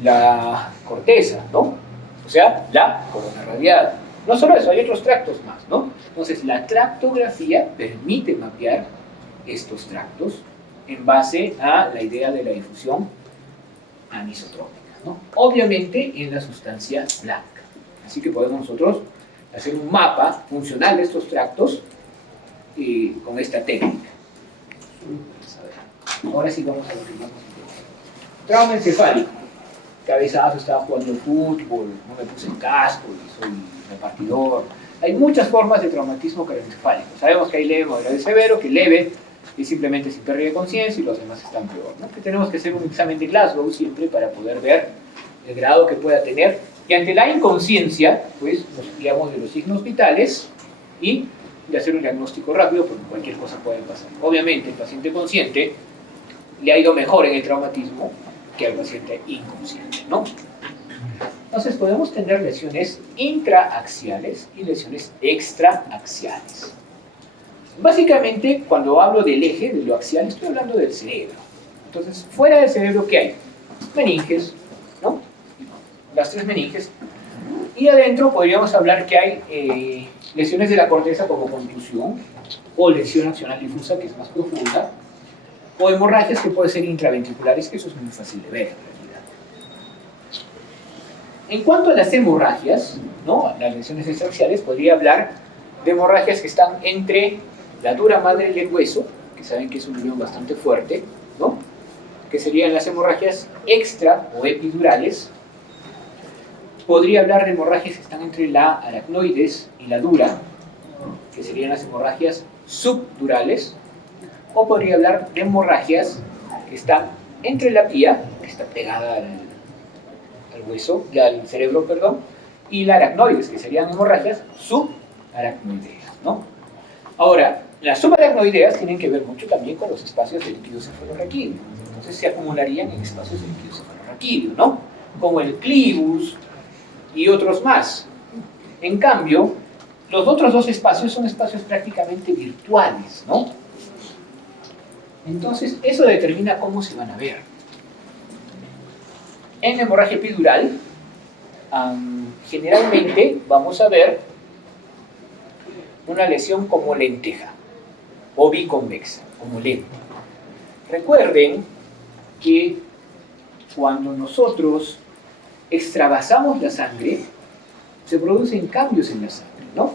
la corteza, ¿no? O sea, la columna radiada. No solo eso, hay otros tractos más, ¿no? Entonces, la tractografía permite mapear estos tractos en base a la idea de la difusión anisotrópica, ¿no? Obviamente en la sustancia blanca. Así que podemos nosotros hacer un mapa funcional de estos tractos con esta técnica. Ahora sí vamos a lo que más nos interesa. Trauma encefálico. Cabezazo, estaba jugando fútbol, no me puse el casco y soy repartidor. Hay muchas formas de traumatismo craneoencefálico. Sabemos que hay leve, moderado y severo, que leve es simplemente sin pérdida de conciencia y los demás están peor, ¿no? Que tenemos que hacer un examen de Glasgow siempre para poder ver el grado que pueda tener. Y ante la inconsciencia, pues nos guiamos de los signos vitales y de hacer un diagnóstico rápido, porque cualquier cosa puede pasar. Obviamente, el paciente consciente le ha ido mejor en el traumatismo que al paciente inconsciente, ¿no? Entonces podemos tener lesiones intraaxiales y lesiones extraaxiales. Básicamente, cuando hablo del eje, de lo axial, estoy hablando del cerebro. Entonces, fuera del cerebro, ¿qué hay? Meninges, ¿no? Las 3 meninges. Y adentro podríamos hablar que hay lesiones de la corteza como contusión, o lesión axonal difusa, que es más profunda, o hemorragias que pueden ser intraventriculares, que eso es muy fácil de ver en realidad. En cuanto a las hemorragias, ¿no? Las lesiones extraaxiales, podría hablar de hemorragias que están entre la dura madre y el hueso, que saben que es una unión bastante fuerte, ¿no? Que serían las hemorragias extra o epidurales. Podría hablar de hemorragias que están entre la aracnoides y la dura, que serían las hemorragias subdurales. O podría hablar de hemorragias que están entre la pía, que está pegada al hueso, al cerebro, perdón, y la aracnoides, que serían hemorragias subaracnoideas, ¿no? Ahora, las subaracnoideas tienen que ver mucho también con los espacios del líquido cefalorraquídeo. Entonces se acumularían en espacios del líquido cefalorraquídeo, ¿no? Como el clivus y otros más. En cambio, los otros 2 espacios son espacios prácticamente virtuales, ¿no? Entonces, eso determina cómo se van a ver. En la hemorragia epidural, generalmente vamos a ver una lesión como lenteja o biconvexa, como lente. Recuerden que cuando nosotros extravasamos la sangre, se producen cambios en la sangre, ¿no?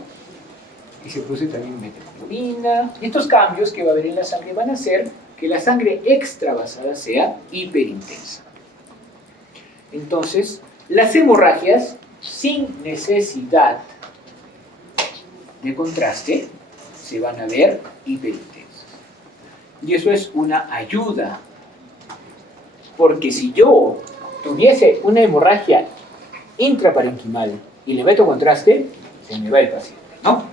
Y se produce también metaglobina. Estos cambios que va a haber en la sangre van a hacer que la sangre extravasada sea hiperintensa. Entonces, las hemorragias sin necesidad de contraste se van a ver hiperintensas. Y eso es una ayuda, porque si yo tuviese una hemorragia intraparenquimal y le meto contraste, se me va el paciente, ¿no?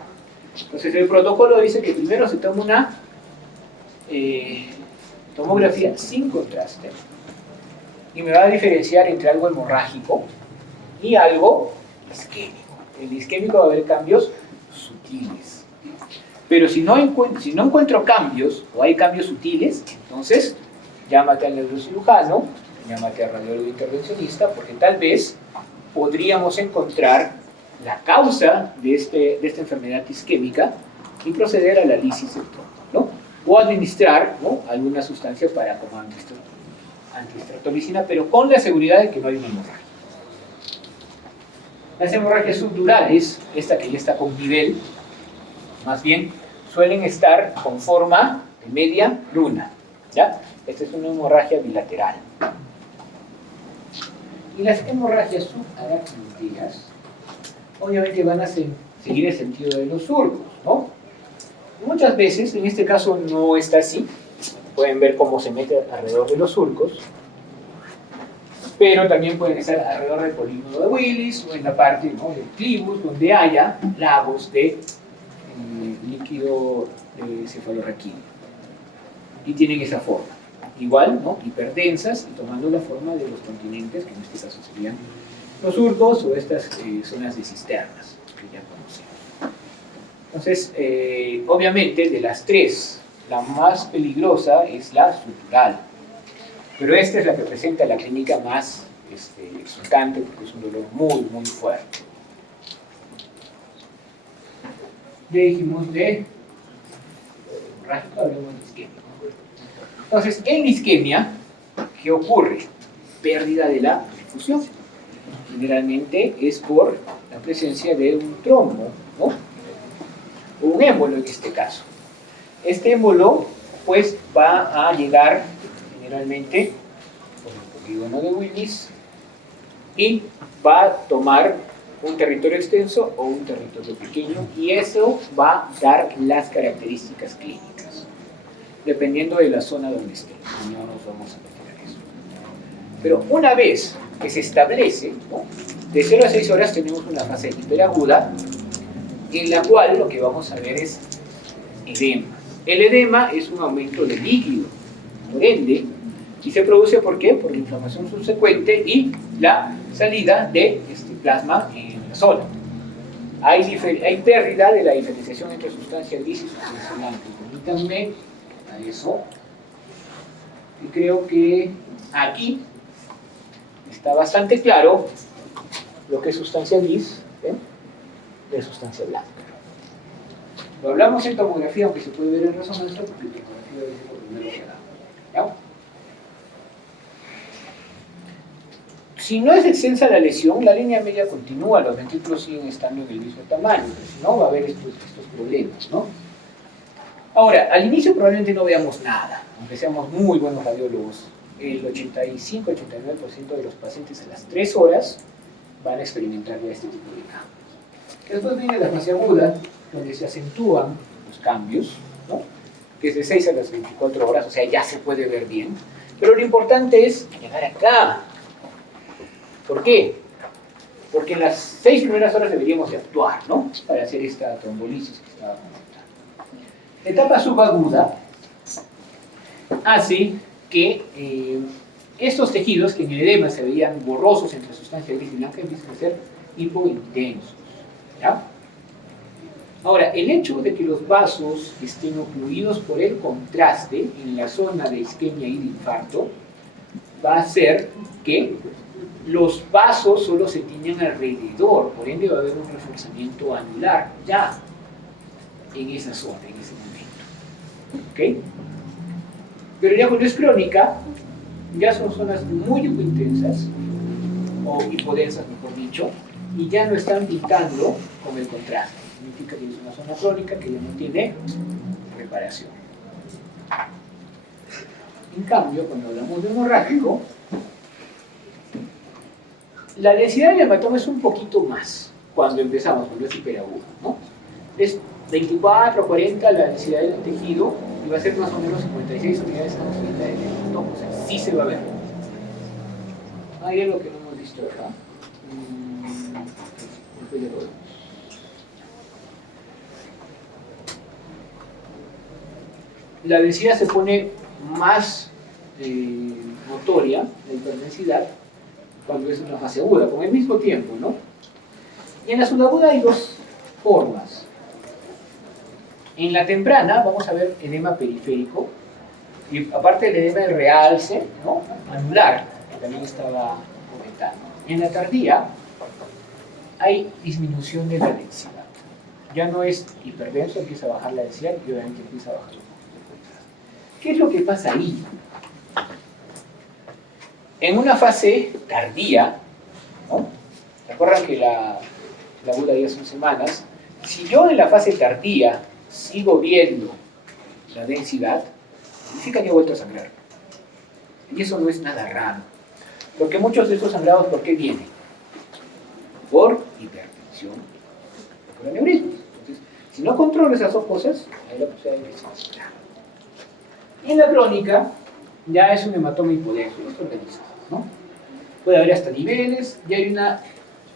Entonces el protocolo dice que primero se toma una tomografía sin contraste y me va a diferenciar entre algo hemorrágico y algo isquémico. En el isquémico va a haber cambios sutiles. Pero si no encuentro cambios o hay cambios sutiles, entonces llámate al neurocirujano, llámate al radiólogo intervencionista, porque tal vez podríamos encontrar la causa de esta enfermedad isquémica y proceder a la lisis del trombo, ¿no? O administrar, ¿no?, alguna sustancia para como antiestratolicina, pero con la seguridad de que no hay una hemorragia. Las hemorragias subdurales, esta que ya está con nivel, más bien suelen estar con forma de media luna, ¿ya? Esta es una hemorragia bilateral. Y las hemorragias subaracnoideas obviamente van a seguir el sentido de los surcos, ¿no? Muchas veces, en este caso no está así, pueden ver cómo se mete alrededor de los surcos, pero también pueden estar alrededor del polígono de Willis o en la parte, ¿no?, del clivus, donde haya lagos de líquido cefalorraquídeo. Y tienen esa forma. Igual, ¿no?, hiperdensas y tomando la forma de los continentes, que en este caso serían los surcos o estas zonas de cisternas que ya conocemos. Entonces, obviamente, de las tres, la más peligrosa es la sutural. Pero esta es la que presenta la clínica más exultante porque es un dolor muy, muy fuerte. Ya dijimos de hemorrágico, hablemos de isquemia. Entonces, en isquemia, ¿qué ocurre? Pérdida de la perfusión. Generalmente es por la presencia de un trombo, ¿no?, o un émbolo en este caso. Este émbolo, pues, va a llegar generalmente por el polígono de Willis y va a tomar un territorio extenso o un territorio pequeño, y eso va a dar las características clínicas, dependiendo de la zona donde esté. No nos vamos a meter en eso. Pero una vez que se establece, ¿no?, de 0 a 6 horas tenemos una fase hiperaguda, en la cual lo que vamos a ver es edema. El edema es un aumento de líquido, por ende, y se produce ¿por qué? Por la inflamación subsecuente y la salida de plasma en la zona. Hay pérdida de la diferenciación entre sustancia gris y sustancia blanca. Permítanme a eso. Y creo que aquí está bastante claro lo que es sustancia gris, ¿eh?, de sustancia blanca. Lo hablamos en tomografía, aunque se puede ver en resonancia, porque en tomografía debe ser lo primero que hagamos, ¿ya? Si no es extensa la lesión, la línea media continúa, los ventrículos siguen estando en el mismo tamaño, pero si no va a haber estos problemas, ¿no? Ahora, al inicio probablemente no veamos nada, aunque seamos muy buenos radiólogos. El 85-89% de los pacientes a las 3 horas van a experimentar ya este tipo de cambios. Después viene la fase aguda, donde se acentúan los cambios, ¿no?, que es de 6 a las 24 horas, o sea, ya se puede ver bien. Pero lo importante es llegar acá. ¿Por qué? Porque en las 6 primeras horas deberíamos de actuar, ¿no?, para hacer esta trombolisis que estaba comentando. La etapa subaguda hace que estos tejidos que en el edema se veían borrosos entre sustancia gris y blanca empiezan a ser hipointensos, ¿ya? Ahora, el hecho de que los vasos estén ocluidos por el contraste en la zona de isquemia y de infarto va a hacer que los vasos solo se tiñan alrededor, por ende va a haber un reforzamiento anular ya en esa zona, en ese momento. ¿Ok? Pero ya cuando es crónica, ya son zonas muy hipointensas, o hipodensas mejor dicho, y ya no están pintando con el contraste. Significa que es una zona crónica que ya no tiene reparación. En cambio, cuando hablamos de hemorrágico, la densidad del hematoma es un poquito más cuando empezamos, cuando es hiperagudo, ¿no? Es 24 o 40 la densidad del tejido y va a ser más o menos 56 unidades a 30 del hematoma, o sea, sí se va a ver. Ahí es lo que no hemos visto acá. Después ya lo vemos. La densidad se pone más notoria, la hiperdensidad, cuando es una fase aguda, con el mismo tiempo, ¿no? Y en la subaguda hay dos formas. En la temprana vamos a ver edema periférico, y aparte del edema de realce, ¿no? Anular, que también estaba comentando. En la tardía hay disminución de la densidad. Ya no es hiperdenso, empieza a bajar la densidad y obviamente empieza a bajar. ¿Qué es lo que pasa ahí? En una fase tardía, ¿no? ¿Se acuerdan que la aguda ya son semanas? Si yo en la fase tardía sigo viendo la densidad, significa que he vuelto a sangrar. Y eso no es nada raro. Porque muchos de estos sangrados, ¿por qué vienen? Por hipertensión, por aneurismas. Entonces, si no controlo esas dos cosas, hay la posibilidad de que se sangrar. Y en la crónica, ya es un hematoma hipodenso, esto organizado, ¿no? Puede haber hasta niveles, y hay una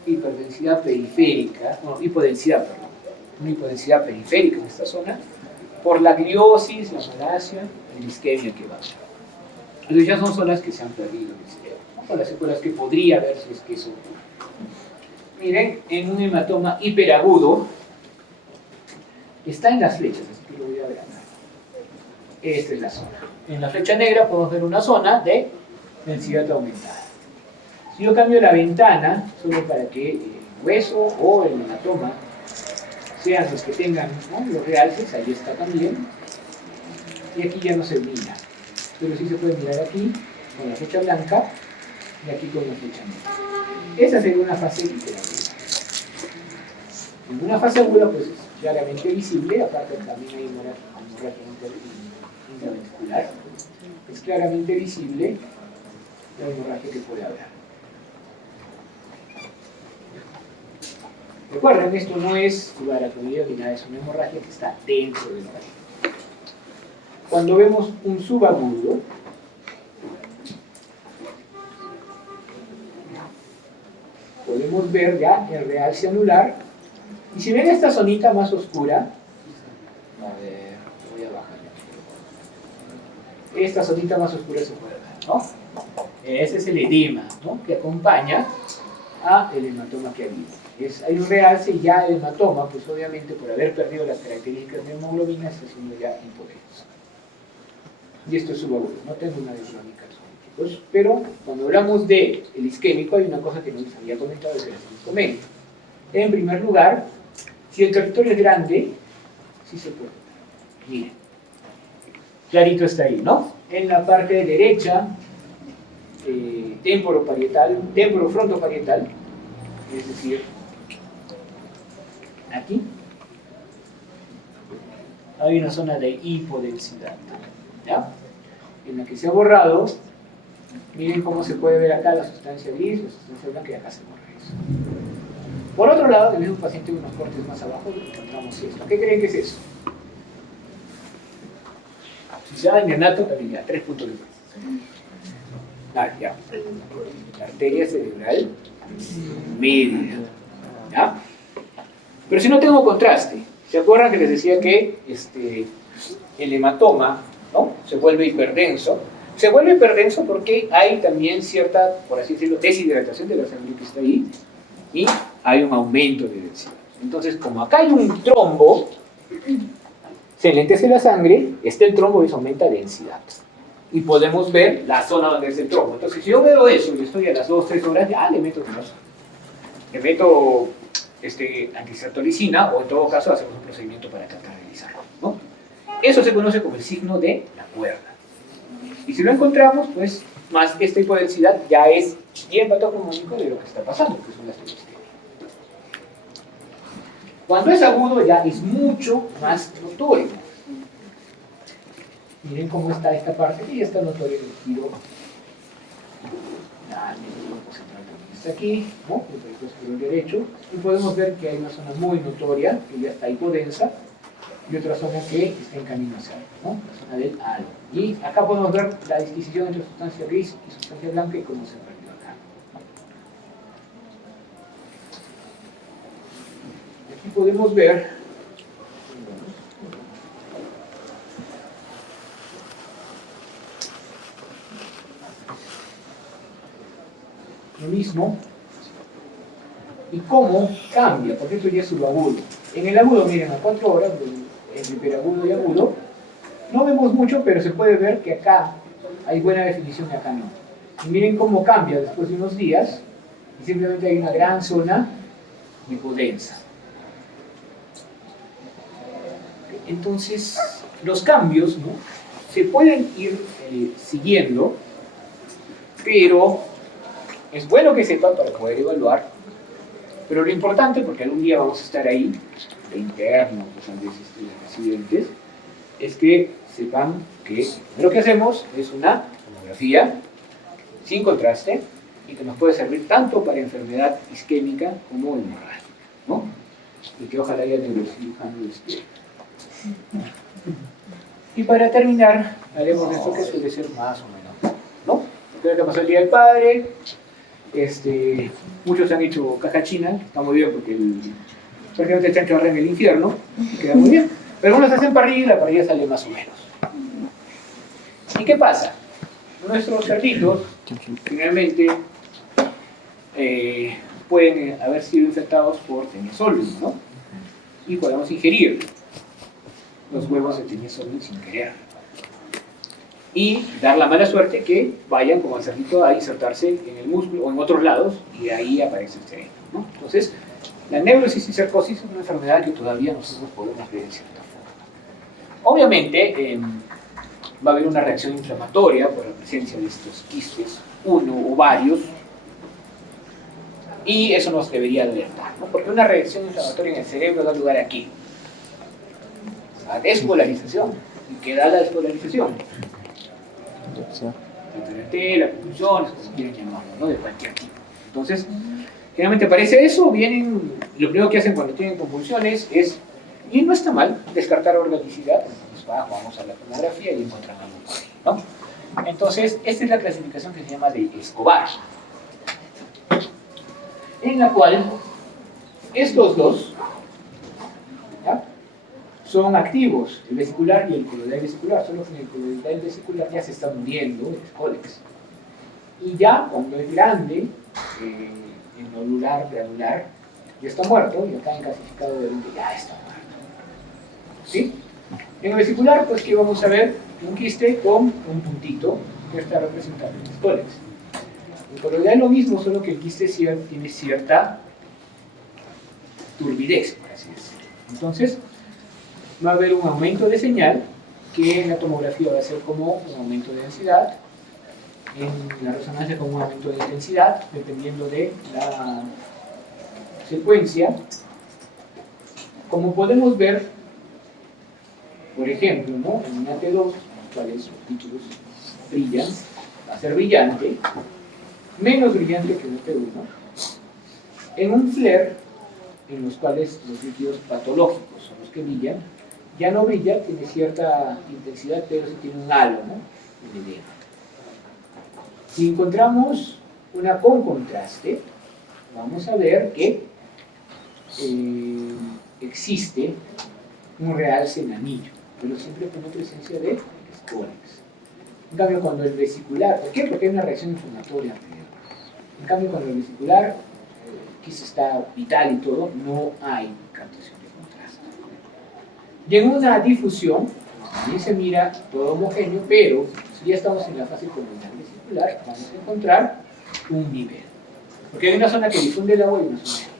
hiperdensidad periférica, no, hipodensidad, perdón, una hipodensidad periférica en esta zona, por la gliosis, la malacia y la isquemia que va. Entonces ya son zonas que se han perdido el sistema, ¿no? Con las secuelas que podría haber si es que eso ocurre. Miren, en un hematoma hiperagudo, está en las flechas, así que lo voy a ver acá. Esta es la zona. En la flecha negra podemos ver una zona de densidad aumentada. Si yo cambio la ventana, solo para que el hueso o el hematoma sean los que tengan, ¿no? Los realces, ahí está también. Y aquí ya no se mira. Pero sí se puede mirar aquí con la flecha blanca y aquí con la flecha negra. Esa sería una fase hiperaguda. En una fase aguda, pues es claramente visible, aparte también hay hemorragia intravesicular. Es claramente visible la hemorragia que puede haber. Recuerden, esto no es subaracnoideo ni nada, es una hemorragia que está dentro del ovario. Cuando vemos un subagudo, podemos ver ya el realce anular. Y si ven esta zonita más oscura, a ver, voy a bajar. Esta zonita más oscura se puede ver, ¿no? Ese es el edema, ¿no? Que acompaña al hematoma que ha habido. Hay un realce y ya el hematoma, pues obviamente por haber perdido las características de hemoglobina, está siendo ya impodenso. Y esto es subagudo, no tengo una crónica, chicos, pero cuando hablamos del isquémico hay una cosa que no les había comentado desde la isquemia. En primer lugar, si el territorio es grande, sí se puede. Miren, clarito está ahí, ¿no? En la parte derecha, temporo-frontoparietal, es decir, aquí, hay una zona de hipodensidad, ¿ya? En la que se ha borrado, miren cómo se puede ver acá la sustancia gris, la sustancia blanca y acá se borra eso. Por otro lado, en el mismo paciente unos cortes más abajo encontramos esto. ¿Qué creen que es eso? Si se da en neonato, también ya, 3 puntos de fuerza. Ya. La arteria cerebral media. ¿Ya? Pero si no tengo contraste, ¿se acuerdan que les decía que el hematoma, ¿no? Se vuelve hiperdenso? Se vuelve hiperdenso porque hay también cierta, por así decirlo, deshidratación de la sangre que está ahí y hay un aumento de densidad. Entonces, como acá hay un trombo, se enlentece la sangre, el trombo y se aumenta densidad. Y podemos ver la zona donde es el trombo. Entonces, si yo veo eso y estoy a las 2-3 horas, ya le meto antisertolicina, o en todo caso hacemos un procedimiento para tratar de realizarlo, ¿no? Eso se conoce como el signo de la cuerda. Y si lo encontramos, pues más esta hipodensidad ya es bien patognomónico de lo que está pasando, que son las tuberculosis. Cuando es agudo ya es mucho más notorio. Miren cómo está esta parte, y ya está notorio el giro. Está aquí, ¿no? El periférico superior derecho, y podemos ver que hay una zona muy notoria, que ya está hipodensa, y otra zona que está en camino hacia ahí, ¿no? La zona del halo. Y acá podemos ver la disquisición entre sustancia gris y sustancia blanca y cómo se perdió acá. y podemos ver lo mismo y cómo cambia, porque esto ya es subagudo. En el agudo, miren, a 4 horas, entre hiperagudo y agudo, no vemos mucho, pero se puede ver que acá hay buena definición y acá no. Y miren cómo cambia después de unos días, y simplemente hay una gran zona hipodensa. Entonces, los cambios, ¿no?, se pueden ir siguiendo, pero es bueno que sepan para poder evaluar. Pero lo importante, porque algún día vamos a estar ahí, de internos, pues, de residentes, es que sepan que lo que hacemos es una tomografía sin contraste y que nos puede servir tanto para enfermedad isquémica como hemorrágica, ¿no? Y que ojalá haya neurocirujano despierto. Y para terminar, haremos esto que suele ser más o menos, ¿no? Creo que pasó el Día del Padre. Muchos han hecho caja china, está muy bien porque prácticamente el chancho arre en el infierno, queda muy bien. Pero algunos hacen parrilla y la parrilla sale más o menos. ¿Y qué pasa? Nuestros cerditos finalmente pueden haber sido infectados por Tenisolvin, ¿no? Y podemos ingerir los huevos de Tenisolvin sin querer. Y dar la mala suerte que vayan como el cerdito a insertarse en el músculo o en otros lados y ahí aparece el cerebro, ¿no? Entonces, la neurocisticercosis es una enfermedad que todavía nosotros podemos ver en cierta forma. Obviamente, va a haber una reacción inflamatoria por la presencia de estos quistes, uno o varios, y eso nos debería alertar, ¿no? Porque una reacción inflamatoria en el cerebro da lugar ¿a qué? A despolarización. ¿Y qué da la despolarización? La convulsiones, como quieran llamarlo, ¿no? De cualquier tipo. Entonces, generalmente aparece eso, vienen, lo primero que hacen cuando tienen convulsiones es, y no está mal, descartar organicidad, pues vamos a la tomografía y encontramos algo, ¿no? Entonces, esta es la clasificación que se llama de Escobar, en la cual estos dos, ¿ya?, son activos, el vesicular y el coloidal vesicular, solo que en el coloidal vesicular ya se está muriendo el cólex. Y ya cuando es grande, en nodular, granular, ya está muerto, y acá en calcificado de que ya está muerto. ¿Sí? En el vesicular, pues que vamos a ver un quiste con un puntito que está representando el cólex. En coloidal lo mismo, solo que el quiste tiene cierta turbidez, por así decirlo. Entonces, va a haber un aumento de señal que en la tomografía va a ser como un aumento de densidad, en la resonancia como un aumento de intensidad, dependiendo de la secuencia. Como podemos ver, por ejemplo, ¿no?, en una T2, los cuales los títulos brillan, va a ser brillante, menos brillante que una T1. En un flare, en los cuales los líquidos patológicos son los que brillan, ya no brilla, tiene cierta intensidad, pero sí tiene un halo, ¿no?, un edema. Si encontramos una con contraste, vamos a ver que existe un realce en anillo, pero siempre con la presencia de cólex. En cambio, cuando el vesicular, ¿por qué? Porque hay una reacción inflamatoria anterior. En cambio, cuando el vesicular, que está vital y todo, no hay captación de contraste. Y en una difusión, también se mira todo homogéneo, pero si ya estamos en la fase coloidal vesicular, vamos a encontrar un nivel. Porque hay una zona que difunde el agua y una zona que no.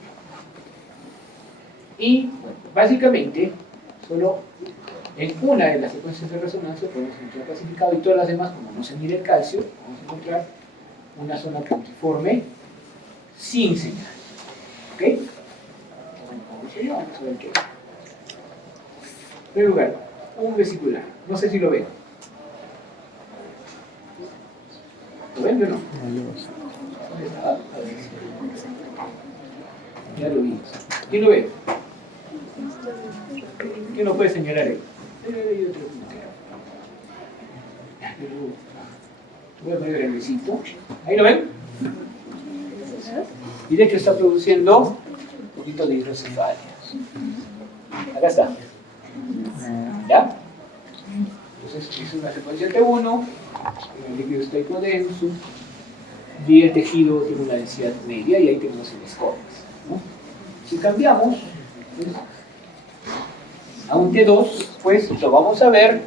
Y, bueno, básicamente, solo en una de las secuencias de resonancia podemos encontrar clasificado, y todas las demás, como no se mide el calcio, vamos a encontrar una zona puntiforme sin señal. ¿Ok? Vamos a ver qué. En primer lugar, un vesicular. No sé si lo ven. ¿Lo ven o no? ¿Dónde está? A ver. Ya lo vi. ¿Quién lo ve? ¿Quién lo puede señalar ahí? Voy a poner el besito. ¿Ahí lo ven? Y de hecho está produciendo un poquito de hidrocefalia. Acá está. ¿Ya? Entonces es una secuencia T1, el líquido está hipodenso, y el tejido tiene una densidad media y ahí tenemos el score, ¿no? Si cambiamos, pues, a un T2, pues lo vamos a ver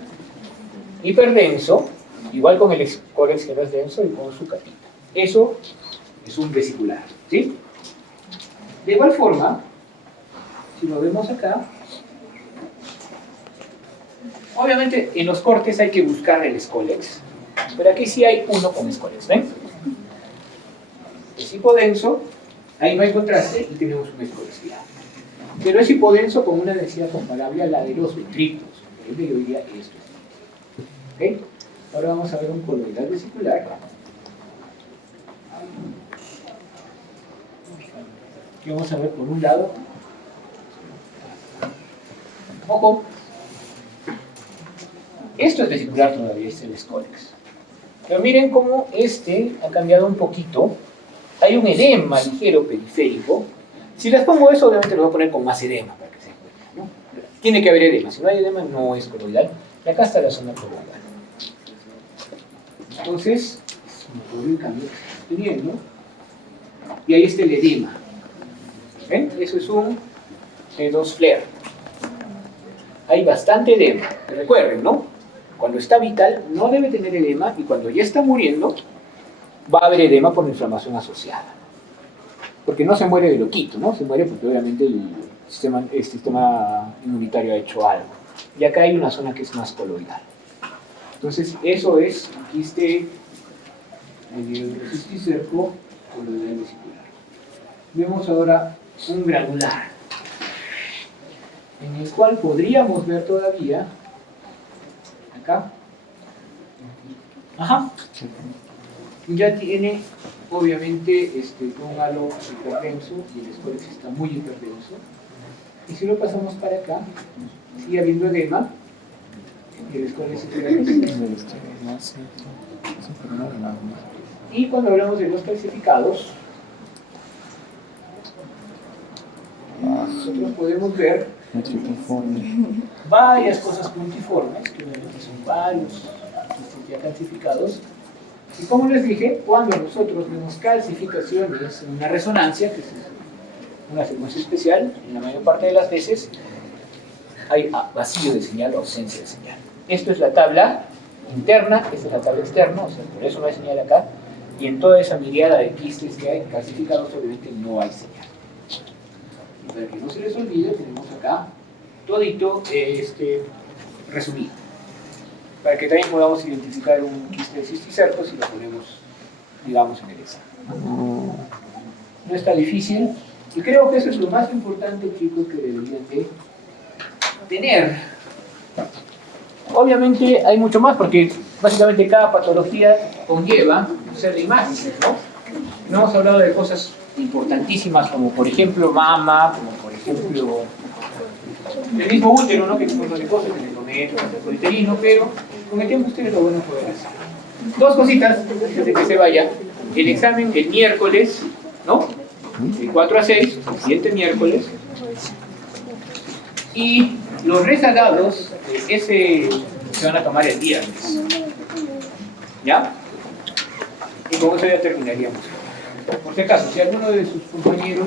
hiperdenso, igual con el score que no es denso y con su capita. Eso es un vesicular, ¿sí? De igual forma, si lo vemos acá, obviamente en los cortes hay que buscar el Scolex, pero aquí sí hay uno con Scolex, ¿ven? Es hipodenso, ahí no hay contraste y tenemos un Scolex. Pero es hipodenso con una densidad comparable a la de los ventrículos. Por ende, yo diría esto. ¿Okay? Ahora vamos a ver un coloidal vesicular. Aquí vamos a ver por un lado. Ojo. Esto es vesicular todavía, este es el Scolex. Pero miren cómo este ha cambiado un poquito. Hay un edema ligero periférico. Si les pongo eso, obviamente lo voy a poner con más edema para que se encuentre, ¿no? Tiene que haber edema. Si no hay edema, no es coloidal. Y acá está la zona coloidal. Entonces, por el cambio que estoy teniendo. Y ahí está el edema. ¿Ven? Eso es un T2 flare. Hay bastante edema. Recuerden, ¿no? Cuando está vital no debe tener edema y cuando ya está muriendo va a haber edema por inflamación asociada. Porque no se muere de loquito, ¿no? Se muere porque obviamente el sistema inmunitario ha hecho algo. Y acá hay una zona que es más coloidal. Entonces, eso es un quiste cisticerco coloidal vesicular. Vemos ahora un granular, en el cual podríamos ver todavía, acá, ya tiene obviamente un halo hiperdenso y el Scolex está muy hiperdenso. Y si lo pasamos para acá, sigue habiendo edema y el Scolex es hiperdenso. Y cuando hablamos de los calcificados, nosotros podemos ver varias cosas puntiformes, que obviamente son varios ya calcificados. Y como les dije, cuando nosotros vemos calcificaciones en una resonancia, que es una secuencia especial, en la mayor parte de las veces hay vacío de señal o ausencia de señal. Esto es la tabla interna, esta es la tabla externa, o sea, por eso no hay señal acá, y en toda esa miriada de quistes que hay calcificados, obviamente no hay señal. Y para que no se les olvide, tenemos acá todito resumido, para que también podamos identificar un quiste de cisticerco si lo ponemos, digamos, en el examen. No está difícil, y creo que eso es lo más importante, chicos, que deberían de tener. Obviamente hay mucho más, porque básicamente cada patología conlleva un set de imágenes, ¿no? No hemos hablado de cosas importantísimas como, por ejemplo, mama, como por ejemplo el mismo útero, ¿no? Que es un montón de cosas, el endometrio, el uterino, pero con el tiempo ustedes lo van a poder hacer. Dos cositas antes de que se vaya. El examen el miércoles, ¿no? De 4 a 6, el siguiente miércoles. Y los rezagados, ese se van a tomar el viernes. ¿Ya? Y con eso ya terminaríamos. Por si acaso, si alguno de sus compañeros